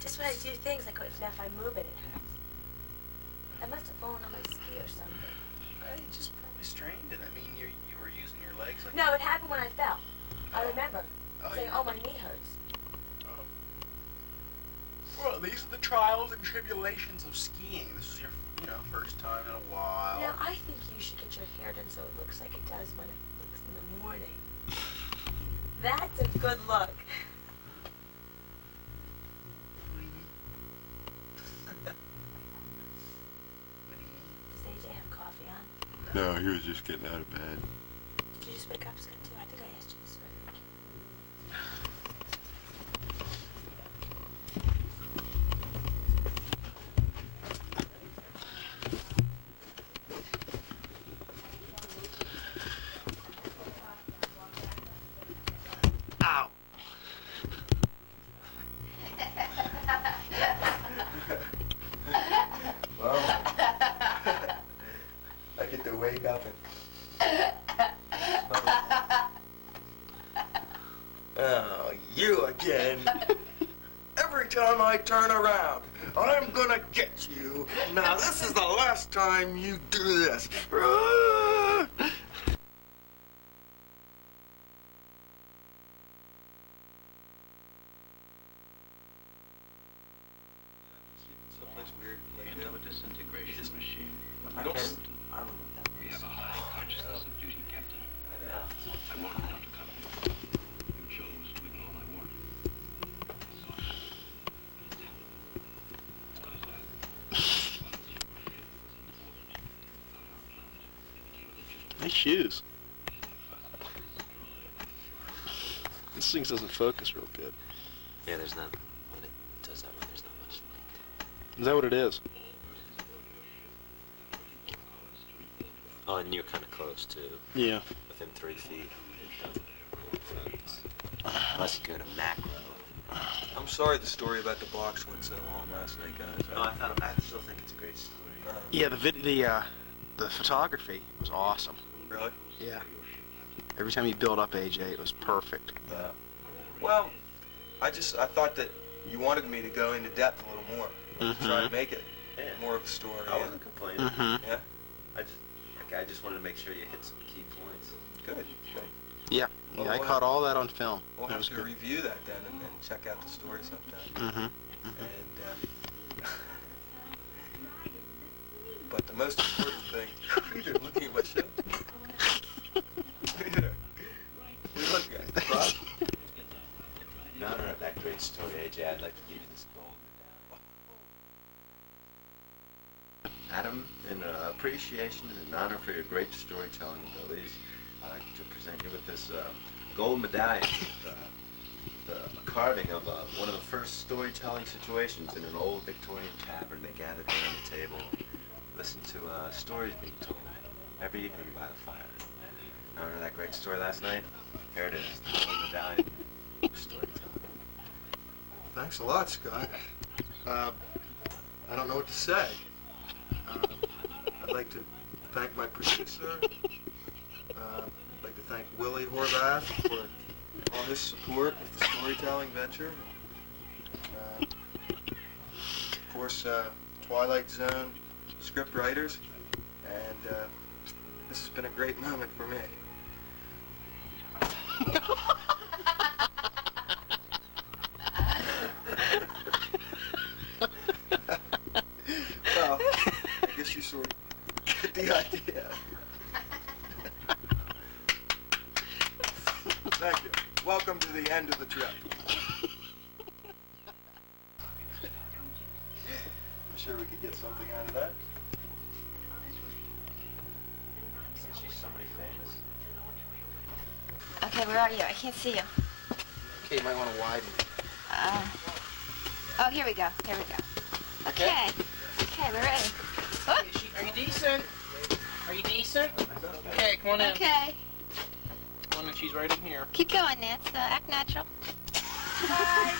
Just when I do things like if I move it, it hurts. I must have fallen on my ski or something. You just probably strained it. I mean, you were using your legs like. No, it happened when I fell. I remember saying, you "Oh, my knee hurts." Well, these are the trials and tribulations of skiing. This is your, first time in a while. You know, I think you should get your hair done so it looks like it does when it looks in the morning. That's a good look. Does AJ have coffee on? No, he was just getting out of bed. Did you just wake up, Scott, too? I think I asked you this already. Ow! Well, I get to wake up and oh, you again. Every time I turn around, I'm gonna get you. Now this is the last time you do this. Someplace weird. Into a disintegration machine. I don't. We have a high consciousness of duty, Captain. I warned you not to come. You chose to ignore my warning. Nice shoes. This thing doesn't focus real good. Yeah, there's not, when it does that when there's not much light. Is that what it is? Oh, and you're kind of close too. Yeah. Within 3 feet. Unless you go to macro. I'm sorry the story about the box went so long last night, guys. No, I still think it's a great story. Yeah, the photography was awesome. Really? Yeah. Every time you build up AJ, it was perfect. Well, I thought that you wanted me to go into depth a little more. Try to make it more of a story. I wasn't complaining. Yeah? I just wanted to make sure you hit some key points. Good. Yeah, Well, I we'll caught all that on film. We'll That have was to good. review that then and check out the story sometime. But the most important thing, you're looking at my show. We look guys. Bob? In honor of that great story, AJ, I'd like to give you this gold medal. Adam, in appreciation and in honor for your great storytelling abilities, I'd like to present you with this gold medallion, a carving of one of the first storytelling situations in an old Victorian tavern. They gathered around the table, listened to stories being told every evening by the fire. In honor of that great story last night, here it is, the gold medallion of storytelling. Thanks a lot, Scott. I don't know what to say. I'd like to thank my producer. I'd like to thank Willie Horvath for all his support with the storytelling venture. Of course, Twilight Zone script writers. And this has been a great moment for me. Well, I guess you sort of get the idea. Thank you. Welcome to the end of the trip. I'm sure we could get something out of that. Isn't she somebody famous? Okay, where are you? I can't see you. Okay, you might want to widen. Oh, here we go. Here we go. Okay. Okay, we're ready. Oh. Are you decent? Are you decent? Okay, come on in. Okay. Come on in, she's right in here. Keep going, Nance. Act natural. Hi.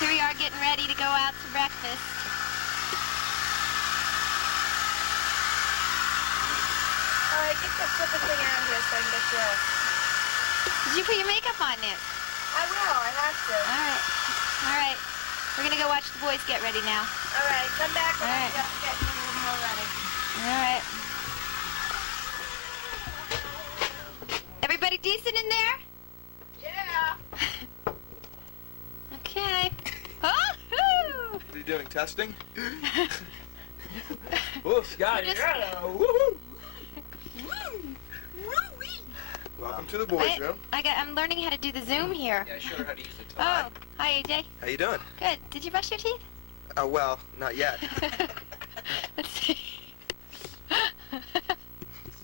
Here we are getting ready to go out to breakfast. All right, get that flippin' thing out here so I can get dressed. Did you put your makeup on, Nance? I will. I have to. All right. All right. We're going to go watch the boys get ready now. All right, come back when All I'm right. getting a little more ready. All right. Everybody decent in there? Yeah. Okay. Oh! What are you doing, testing? Oh, Scott, Just- yeah, woohoo! Welcome to the boys' room. I'm learning how to do the Zoom here. Yeah, I showed her how to use the tie. Oh, hi, AJ. How you doing? Good. Did you brush your teeth? Oh, well, not yet. Let's see.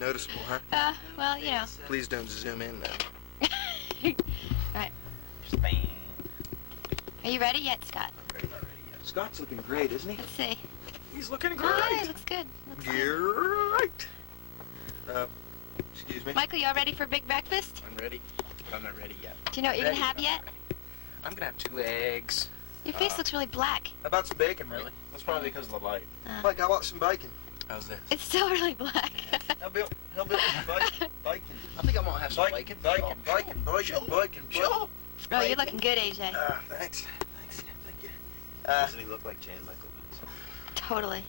Noticeable, huh? Well, you know. Please don't zoom in, though. All right. Are you ready yet, Scott? Scott's looking great, isn't he? Let's see. He's looking Oh, great. yeah, looks good. Looks fine. Great. Excuse me? Michael, you all ready for big breakfast? I'm ready. I'm not ready yet. Do you know what you're going to have yet? I'm gonna have 2 eggs. Your face looks really black. How about some bacon, Really? That's probably because of the light. Mike, how about some bacon? How's this? It's still really black. How about some bacon? Bacon. I think I'm gonna have some bacon. Bacon, bacon, bacon, bacon, Sure. Oh, you're looking good, AJ. Thanks. Thanks. Thank you. Doesn't he look like Jan Michael Vincent? Totally.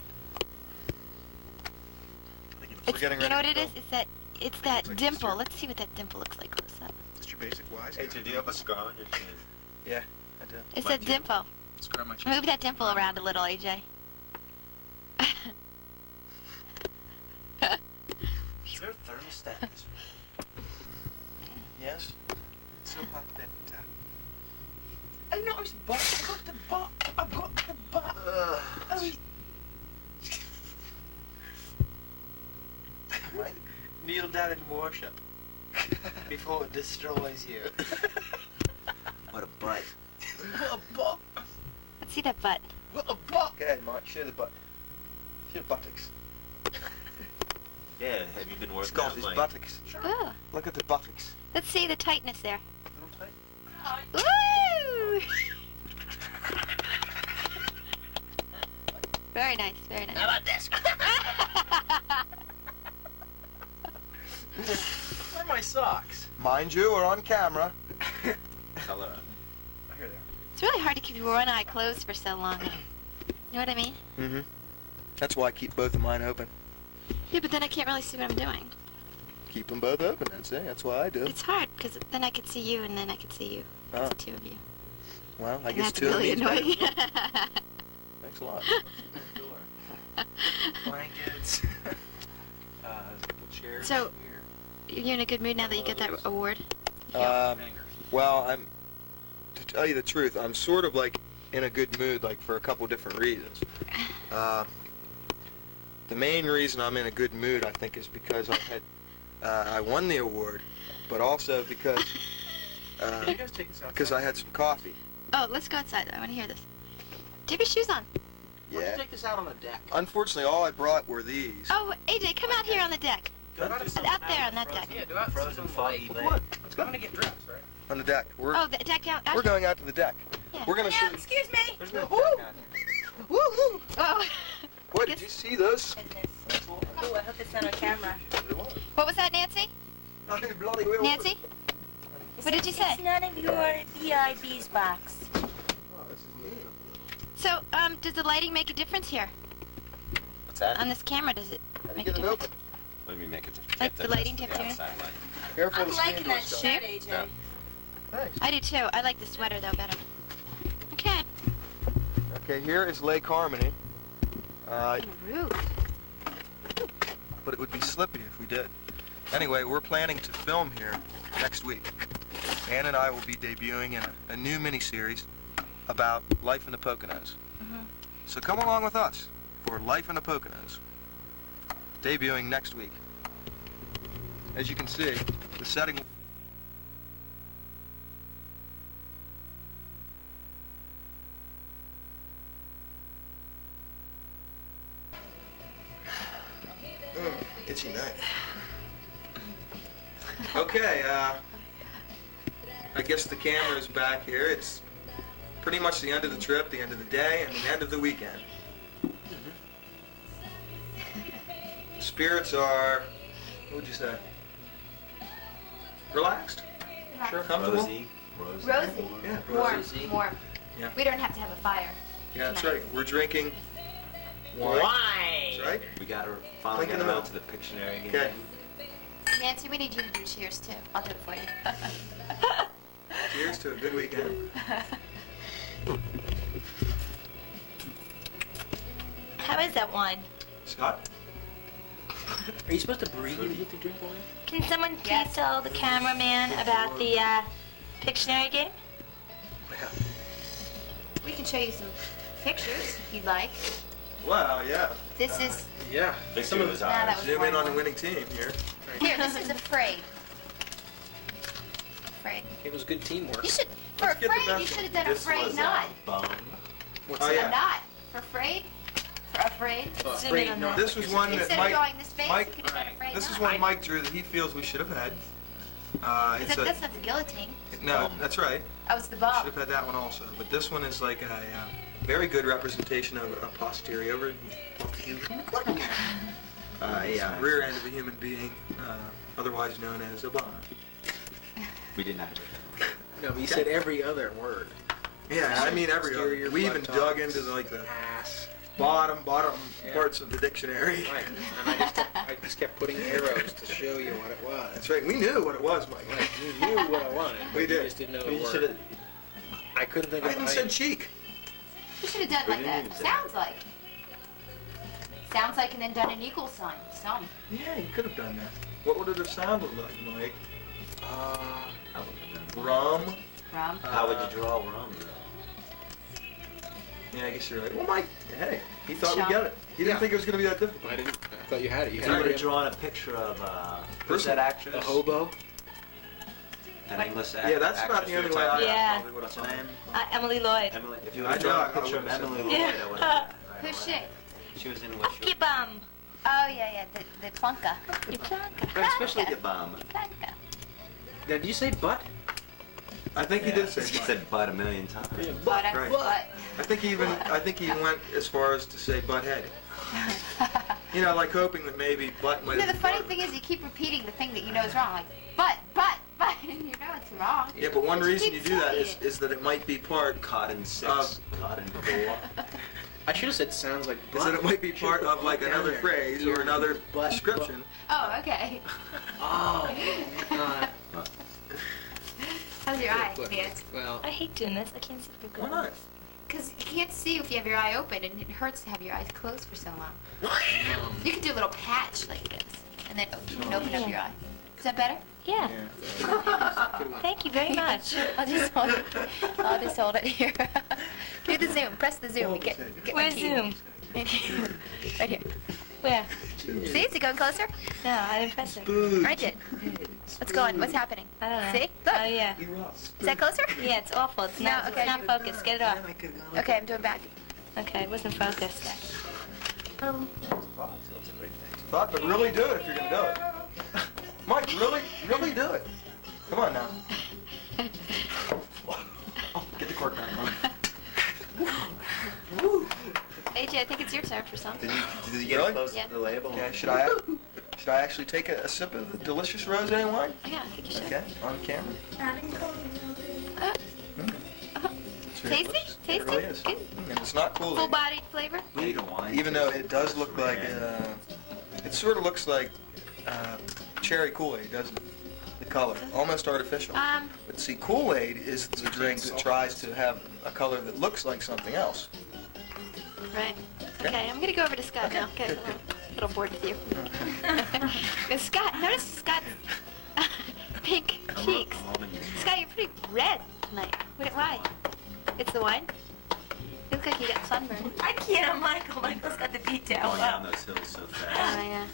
We're getting You know what ready it to is? It's that dimple. Let's see what that dimple looks like close up. Just your basic wise. Hey, do you have a scar on your chin? Yeah, I do. It's that dimple. Scar my chin. Move that dimple around a little, AJ. Is there a thermostat in this room? Yes? It's so hot that I know it's butt. I got the butt. I got the butt. Kneel down and worship before it destroys you. What a butt. What a butt. Let's see that butt. What a butt. Go ahead, Mike. Show the butt. Show the buttocks. Yeah, have you been It's working got out, his Mike? buttocks. Ooh. Look at the buttocks. Let's see the tightness there. Woo! Very nice, very nice. How about this? Where are my socks? Mind you, we're on camera. Hello. It's really hard to keep your one eye closed for so long. You know what I mean? Mm-hmm. That's why I keep both of mine open. Yeah, but then I can't really see what I'm doing. Keep them both open, that's why I do. It's hard, because then I could see you, and then I could see you. Oh. It's the two of you. Well, I And guess that's two really of me. annoying. Thanks a lot. Blankets. Chairs. So, you're in a good mood now that you get that award? Well, to tell you the truth, I'm sort of like in a good mood, like for a couple different reasons. The main reason I'm in a good mood, I think, is because I won the award, but also because I had some coffee. Oh, let's go outside. I want to hear this. Do you have your shoes on? Why don't you take this out on the deck? Unfortunately, all I brought were these. Oh, AJ, come out here on the deck. Out there on that deck. Yeah, do out Frozen foggy lake. Let's go. I'm gonna get dressed, right? On the deck. We're The deck out. we're going out to the deck. Yeah. We're gonna show. Excuse me. There's no deck out here. Woo-hoo! Oh. What, did you see those? Oh, I hope it's not on camera. What was that, Nancy? Bloody well. Nancy? What did you say? It's none of your VIB's box. So, does the lighting make a difference here? What's that? On this camera, does it make a Get it difference? open. What do you mean make it different? Like the lighting Just difference? outside light. Careful I'm the liking screen that doors shirt, AJ. Yeah. Thanks. I do too. I like the sweater though better. Okay. Okay, here is Lake Harmony. Rude. But it would be slippy if we did. Anyway, we're planning to film here next week. Ann and I will be debuting in a new miniseries about life in the Poconos. So come along with us for Life in the Poconos, debuting next week. As you can see, the setting... Itchy night. Okay, I guess the camera is back here. It's pretty much the end of the trip, the end of the day, and the end of the weekend. The spirits are, what would you say? Relaxed? Sure. Comfortable? Rosy. Rosy. Yeah, Warm. rosy. Warm. Yeah. We don't have to have a fire. Yeah, that's right. We're drinking wine. That's right. We got her finally Clinking got them around out. to the Pictionary game. Okay. Nancy, we need you to do cheers too. I'll do it for you. Cheers to a good weekend. How is that wine? Scott? Are you supposed to breathe with the drink wine? Can someone please tell the cameraman about the Pictionary game? We can show you some pictures if you'd like. Wow, yeah. This is Yeah. Victory was Nah, that ours. was Zoom in one. on the winning team here. here. This is Afraid. Afraid. It was good teamwork. You should for Let's get the Afraid. You best should have done This Afraid was not. bum. What's Oh, that? yeah. A knot. For Afraid. For Afraid. Zoom in on that. This was one that Instead Mike... of going this way, Mike- you could have done Afraid This is not. one Mike drew that he feels we should have had. It's a... That's not the guillotine. No, that's right. Oh, it's the Should bomb. have had that one also. But this one is like a very good representation of a posterior, rear end of a human being, otherwise known as a bomb. We did not. No, but you said every other word. Yeah, I mean every other. Posterior, We even buttocks, dug into like the ass. bottom Yeah. parts of the dictionary. Right. And I just kept putting arrows to show you what it was. That's right. We knew what it was, Mike. Right. You knew what I wanted. We but did. You just didn't know the We word. should have. I couldn't think I of even it. said cheek. You should have done We like didn't that. even say Sounds like. Sounds like, and then done an equal sign. Some. Yeah, you could have done that. What would it have sounded like, Mike? I wouldn't know. Rum. Rum. How would you draw rum? Yeah, I guess you're right. Well, Mike, hey, he thought Chum. we'd get it. He didn't Yeah. think it was going to be that difficult. I didn't. I thought you had it. You If had you would it. have drawn a picture of who's Person. that actress? A hobo. An English Yeah, that's about the only way I Yeah. probably would have What's her name? Emily Lloyd. Emily. If you I would have know, drawn I a picture of would've said Emily that. Lloyd, I would have. Who's she? She was in what? Keep Oh, yeah, the plunka. Your plunka. Especially the bomb. Plunka. Did you say butt? I think he did say He butt. said butt a million times. Butt. Right. Butt. I think he went as far as to say butthead. You know, like hoping that maybe butt might You know, have the been funny part of thing is you keep repeating the thing that you know is wrong. Like, butt, and you know it's wrong. it. Yeah, but one But you reason you keep do that saying it. is that it might be part Caught in 6, caught in 4. I should have said sounds like butt. is that it might be part of like another phrase or another Butt. description. Oh, okay. Oh, God. How's your eye, Look, Vance? well, I hate doing this. I can't see if Why not? Because you can't see if you have your eye open, and it hurts to have your eyes closed for so long. You can do a little patch like this, and then you can open up your eye. Is that better? Yeah. Thank you very much. I'll just hold it here. Do the zoom. Press the zoom. Get my Where's key. Zoom? Right here. Where? See? Is it going closer? No, I didn't press it. I did. What's going? What's happening? I don't know. See? Look. Oh, yeah. Is that closer? Yeah, it's awful. It's No, not, okay. it's not focused. Get it off. Okay, I'm doing back. Okay, it wasn't focused. Thought, but really do it if you're gonna do it. Mike, really do it. Come on now. Get the cork back, Mike. AJ, I think it's your turn for something. Did you get Really? close Yeah. to the label? Okay, should I actually take a sip of the delicious rosé wine? Yeah, I think you should. Okay, on camera. Uh, It's very Tasty? delicious. Tasty? It really is. Good. And it's not cool. Full-bodied flavor? We need a wine. Even though it does look like, it sort of looks like cherry Kool-Aid, doesn't it? The color, almost artificial. But see, Kool-Aid is the drink that tries to have a color that looks like something else. Right. Okay, I'm gonna go over to Scott now. Get a little bored with you. Scott, notice Scott's pink cheeks. Scott, you're pretty red tonight. Why? It's the wine? You look like you got sunburned. I can't, Michael. Michael's got the beat down. Going down those hills so fast. Oh, yeah.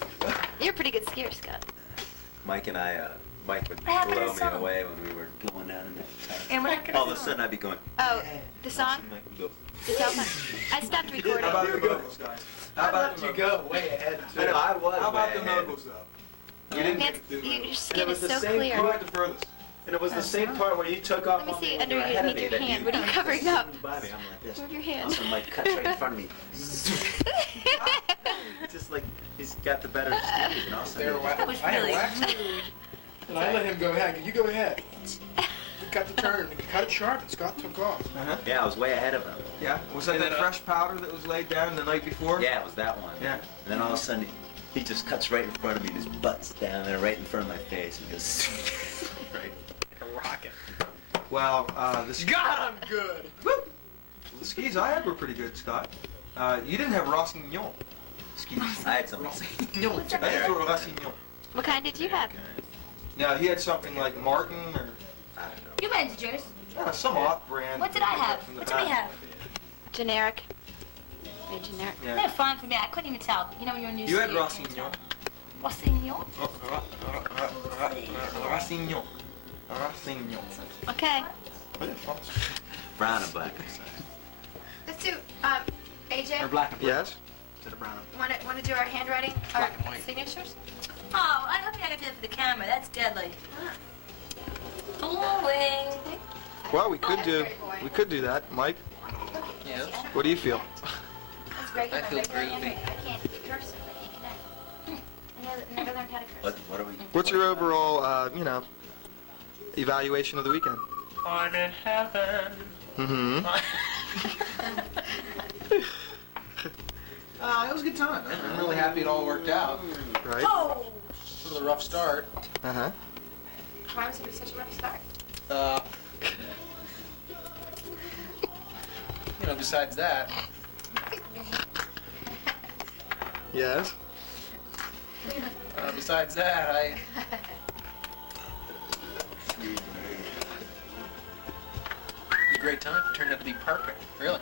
You're a pretty good skier, Scott. Mike and I, Mike would What happened to blow the me song? away when we were going down in that And we're not gonna All of a sudden I'd be going, Oh, the song? Mike would go, The telephone? I stopped recording. How about the moguls, guys? How about the moguls? way ahead, I know, I was How about way the ahead. moguls, though? You didn't Man, do your skin it was is the so same clear. Who went the furthest? And it was the same part where you took off Let me on see me when under you were ahead of underneath me your that hand. What are you covering up? by me. I'm like this. Move your hand. Also, Mike cuts right in front of me. It's just like he's got the better speed, and also That was really rude. And I let him go ahead. You go ahead. You cut the turn. You cut it sharp, and Scott took off. yeah, I was way ahead of him. Yeah. Was that And the then, fresh powder that was laid down the night before? Yeah, it was that one. Yeah. And then all of a sudden, he just cuts right in front of me, and his butt's down there, right in front of my face, and goes right. A rocket. Well, the skis, God, I'm good. the skis I had were pretty good, Scott. You didn't have Rossignon skis. I had some. I had Rossignon. What kind did you have? Now, he had something like Martin or I don't know. You went to yours. some off-brand. What did I have? from the What did we back. have? Generic. Very generic. They were fine for me. I couldn't even tell. You know when you're new. You had skier, you can't Rossignon. tell. Rossignon? Rossignon. Rossignon. Okay. Brown and black. Let's do, AJ, Or black and white. Yes? Instead of brown. wanna do our handwriting, our Black and white. signatures? Oh, I hope you're not gonna do that for the camera. That's deadly. Blowing. Well, we could do that, Mike. Yes. What do you feel? That's regular, That feels regular groovy. handwriting. I can't curse. I can't connect. I never learned how to curse. What are we? What's your overall, evaluation of the weekend? I'm in heaven. Mm-hmm. It was a good time. I'm really happy it all worked out. Right? Oh! Sort of a rough start. Uh-huh. Why was it such a rough start? Besides that, Yes? besides that, I. It was a great time. It turned out to be perfect. Really.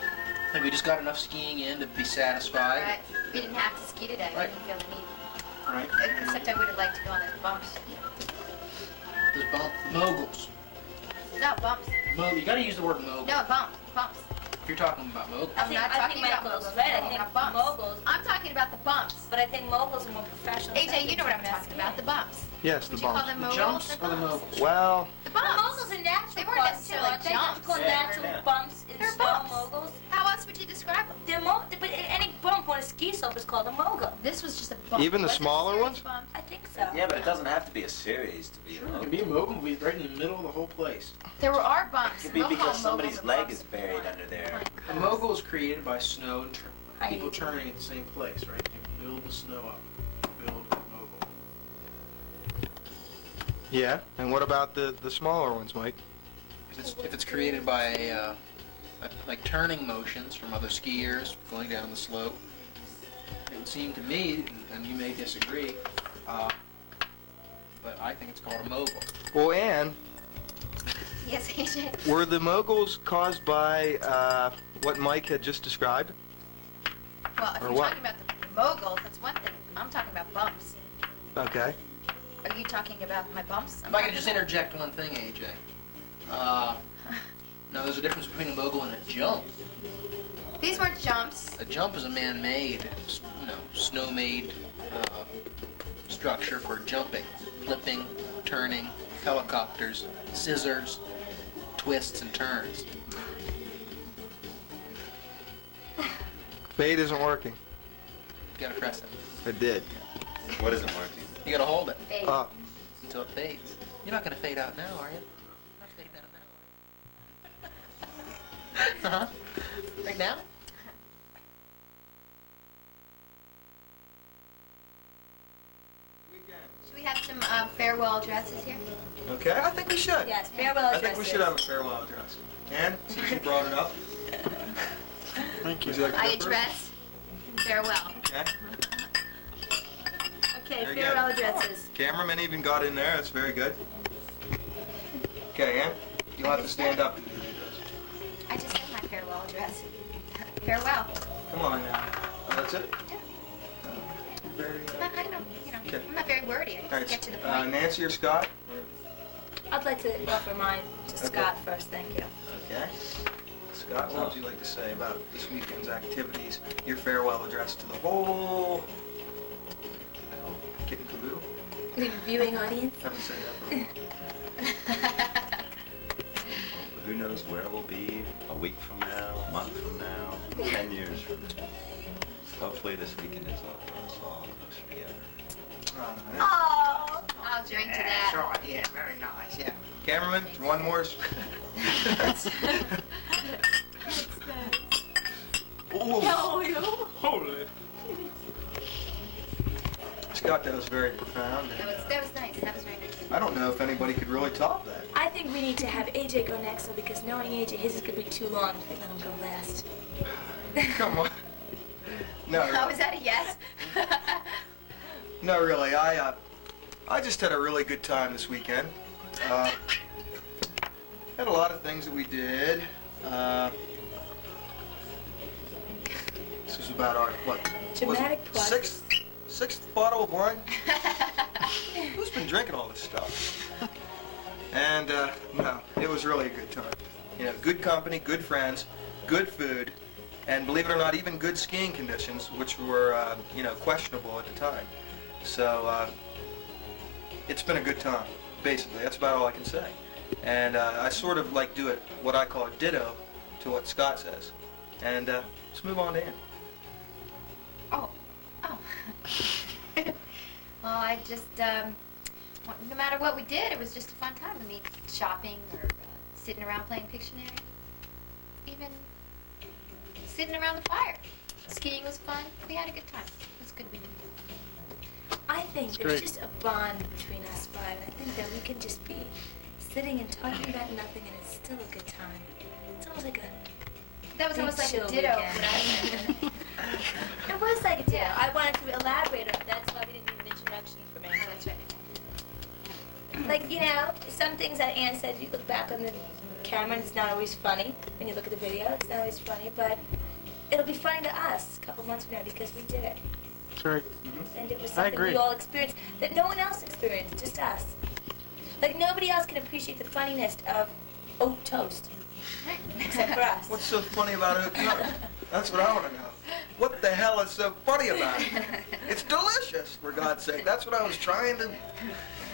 I think we just got enough skiing in to be satisfied. Right. We didn't have to ski today. Right. We didn't feel the need. Right. Except I would have liked to go on those bumps. Those moguls. No, bumps. You gotta use the word mogul. No, bumps. Bumps. You're talking about moguls. I'm not talking about Michael's moguls. right. I I'm talking think about bumps. moguls. I'm talking about the bumps. But I think moguls are more professional. AJ, you know what I'm talking about. The bumps. Yes, Would the you call bumps. them The moguls jumps or or the bumps? moguls? Well, The The bumps. moguls are natural They weren't causes, necessarily so I think jumps. it's called Yeah. natural Yeah. bumps in They're snow bumps. moguls. How else would you describe them? But any bump on a ski slope is called a mogul. This was just a bump. Even the It wasn't a smaller serious ones? bump. I think so. Yeah, but it doesn't have to be a series to be Sure, a it mogul. could be a mogul. It could be right in the middle of the whole place. There are bumps. It could be We'll call because somebody's moguls leg bumps. is buried under there. A mogul is created by snow and I people hate turning at the same place, right? You build the snow up. Build a mogul. yeah. And what about the smaller ones, Mike? If it's created by like turning motions from other skiers going down the slope, it would seem to me, and you may disagree, but I think it's called a mogul. Well, Ann, Yes, AJ. were the moguls caused by what Mike had just described? Well, if Or you're what? talking about the moguls, that's one thing. I'm talking about bumps. Okay. Are you talking about my bumps? If I could just interject one thing, AJ. Now, there's a difference between a mogul and a jump. These weren't jumps. A jump is a man-made, snow-made structure for jumping, flipping, turning, helicopters, scissors, twists and turns. Fade isn't working. You gotta press it. It did. What isn't working? You gotta hold it Fade. until it fades. You're not gonna fade out now, are you? Not fade out now, are you? Right now? Should we have some farewell addresses here? Okay, I think we should. Yes, farewell I addresses. think we should have a farewell address. Ann, since you brought it up. Thank you. Would you like to I go first? address farewell. Okay. Okay, Very farewell good. addresses. Cameraman even got in there. That's very good. Okay, Ann, you'll have to stand up and do the address. I just said my farewell address. Farewell. Come on now. Oh, that's it? Yeah. Very, I don't, Okay. I'm not very wordy. I just all right. get to the point. Nancy or Scott? I'd like to offer mine to Okay. Scott first, thank you. Okay. Scott, what would you like to say about this weekend's activities? Your farewell address to the whole kit and caboodle? The viewing audience. Haven't said that for a while. Who knows where we'll be a week from now, a month from now, 10 years from now. Hopefully this weekend is all for us all of us together. Oh. I'll drink to that. right. Yeah, very nice. Yeah. Cameraman, one more. Holy. Scott, that was very profound. That was nice. That was very nice. I don't know if anybody could really top that. I think we need to have AJ go next, though, because knowing AJ, his is going to be too long if we let him go last. Come on. No, Oh, really. is that a yes? No, really. I just had a really good time this weekend. Had a lot of things that we did. This was about our what? Dramatic was it sixth bottle of wine. Who's been drinking all this stuff? And no, it was really a good time. You know, good company, good friends, good food, and believe it or not, even good skiing conditions, which were questionable at the time. So it's been a good time. Basically, that's about all I can say. And I sort of like do it what I call a ditto to what Scott says. And let's move on to Ann. Oh. Well, I just, no matter what we did, it was just a fun time. I mean, shopping or sitting around playing Pictionary. Even sitting around the fire. Skiing was fun. We had a good time. It was a good weekend. I think That's there's great. just a bond between us five. I think that we can just be sitting and talking about nothing, and it's still a good time. It's almost like a That was big almost like a chill ditto. weekend. It was like a ditto. I wanted to elaborate on it. That's why we didn't need an introduction for me. Oh, that's right. Like, some things that Ann said, you look back on the camera and it's not always funny. When you look at the video, it's not always funny, but it'll be funny to us a couple months from now because we did it. That's right. And it was I something agree. we all experienced that no one else experienced, just us. Like, nobody else can appreciate the funniness of oat toast. Except for us. What's so funny about hooking up? That's what I want to know. What the hell is so funny about it? It's delicious, for God's sake. That's what I was trying to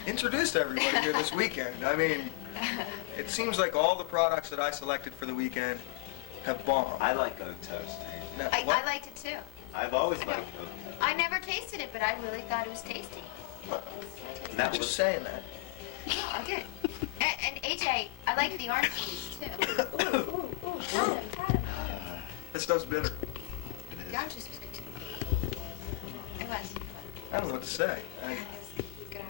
introduce to everybody here this weekend. I mean, it seems like all the products that I selected for the weekend have bombed. I like oat toast. Now, I what? liked it too. I've always liked oat toast. I never tasted it, but I really thought it was tasty. And that Just was saying that. Oh, I did. And AJ, I like the orange juice too. Ooh, pat him. This stuff's bitter. The orange juice was good too. It was. I don't know what to say. I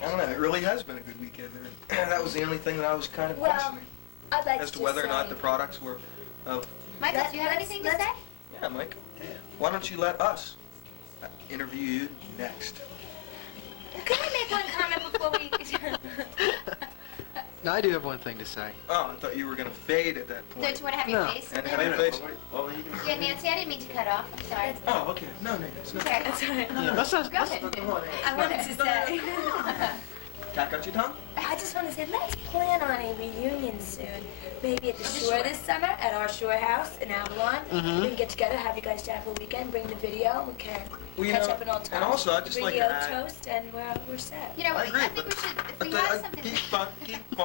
don't know. It really has been a good weekend. That was the only thing that I was kind of Well, questioning I'd like as to to whether or not say- the products were of. Michael, do you have anything to say? Yeah, Mike. Why don't you let us interview you next? Can I make one comment before we... No, I do have one thing to say. Oh, I thought you were going to fade at that point. Don't you want to have your No. face? And have your face. What were you going to Yeah, Nancy, I didn't mean to cut off. I'm sorry. Oh, okay. No, it's not. Okay. That's all right. Yeah, let's not. Go ahead. I wanted to say... Cat got your tongue? I just want to say, let's plan on a reunion soon. Maybe at the shore this summer, at our shore house in Avalon. Mhm. We can get together, have you guys down for a weekend, bring the video, we can Well, you catch know, up in old times. and also, I'd just bring like the to oat add- toast, and we're set. You know, I agree, I think but- we should, if But we had something...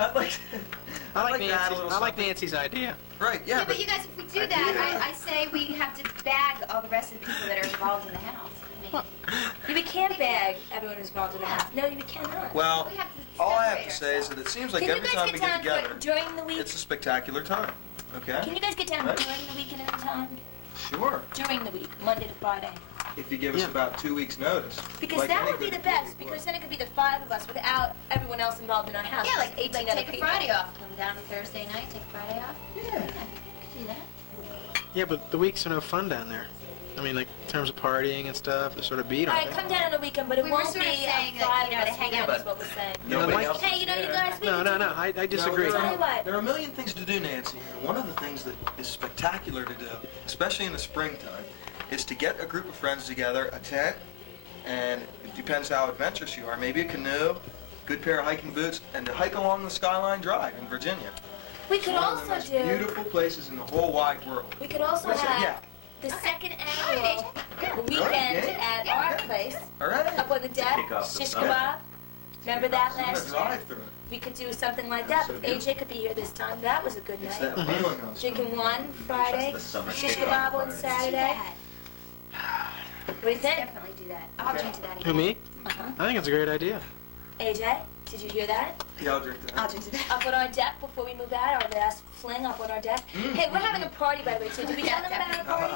I'd like to add a little I like something. Nancy's idea. Right, yeah, Yeah, but you guys, if we do that, I say we have to bag all the rest of the people that are involved in the house. I mean, We can't bag everyone who's involved in the house. No, we cannot. Well, we have to all I have to separate say is that it seems like Can you every guys time get we get down together, for during the week? it's a spectacular time. Okay? Can you guys get down Right. during the week at any time? Sure. During the week, Monday to Friday. If you give us Yeah. about 2 weeks' notice. Because like that any would be good the best, employee because would. then it could be the 5 of us without everyone else involved in our house. Yeah, like 18 take other a people. Friday off, come down on Thursday night, take a Friday off. Yeah. Could do that. Yeah, but the weeks are no fun down there. I mean, like, in terms of partying and stuff, they're sort of beat, All aren't right, they? come down on the weekend, but it We were won't sort be of saying a that, 5 you know, of to us hang together, out. is what we're saying. Nobody Mike- else Hey, is you know, you there. guys, we No, can no, do- no, I disagree. Tell you what. There are a million things to do, Nancy, and one of the things that is spectacular to do, especially in the springtime, is to get a group of friends together, a tent, and it depends how adventurous you are, maybe a canoe, good pair of hiking boots, and to hike along the Skyline Drive in Virginia. We could One of the also most do. beautiful places in the whole wide world. We could also Listen, have yeah. the second All right, annual AJ. weekend yeah. at our place, All right. up on the deck, kick off the shish summer. kebab. Remember that I'm gonna last year? drive through. We could do something like that. So But good. AJ could be here this time. That was a good It's night. that feeling I was Drinking one Friday, That's the summer shish kickoff kebab on party. Saturday. What do you think? Definitely do that. I'll drink to that Who, again. me? Uh-huh. I think it's a great idea. AJ, did you hear that? Yeah, I'll drink that. I'll drink to that. Up on our deck before we move out, our last fling up on our deck. Hey, we're having a party, by the way, too. Did we tell them about our party?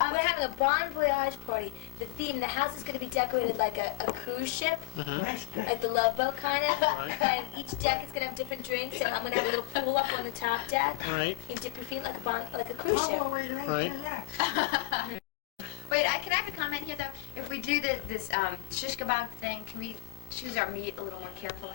We're having a Bon Voyage party. The theme, the house is going to be decorated like a cruise ship, like the Love Boat kind of. And each deck is going to have different drinks, and I'm going to have a little pool up on the top deck. Right. You can dip your feet like a cruise ship. Right. Wait, can I have a comment here though? If we do this shish kebab thing, can we choose our meat a little more carefully?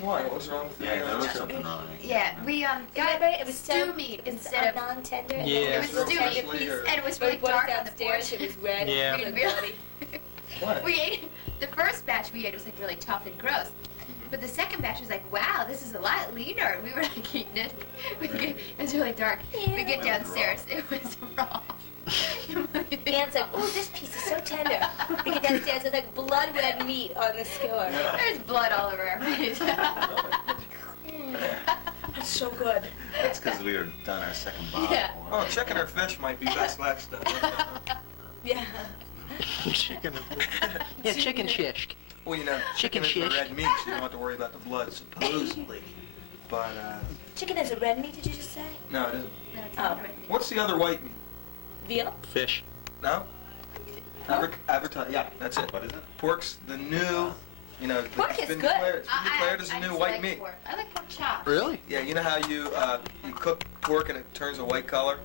Why? What's wrong with Yeah, there was that? something wrong. Yeah, we got Remember, it was stew so- meat It's instead of non-tender. Yeah. it was Real stew fresh meat, later. and it was When really we brought dark it on the downstairs, porch. it was red. Yeah. and Really? bloody. What? We ate the first batch we ate was like really tough and gross. But the second batch was like, wow, this is a lot leaner. We were like eating it. It was really dark. We get downstairs, it was raw. Anne's like, oh, this piece is so tender. We get downstairs, there's like blood red meat on the skewer. There's blood all over our face. It's so good. That's because we were done our second bottle. Yeah. Oh, checking our fish might be best last time. Yeah. Chicken. Yeah, chicken shish. Well, you know, Chicken chicken is the shish. red meat, so you don't have to worry about the blood, supposedly. But, Chicken is a red meat, did you just say? no, it isn't. Oh. What's the other white meat? Veal? Fish. No? Advertise. Yeah, that's it. What is it? Pork's the new, you know, Pork it's is been good. declared, it's been declared as a I new just white like meat. pork. I like pork chops. Really? Yeah, you know how you cook pork and it turns a white color?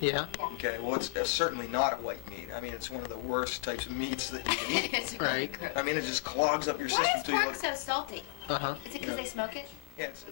Yeah. Okay, well, it's certainly not a white meat. I mean, it's one of the worst types of meats that you can eat. It's really Right. gross. I mean, it just clogs up your Why system is till you pork look. so salty? Uh-huh. Is it because they smoke it? Yeah, it's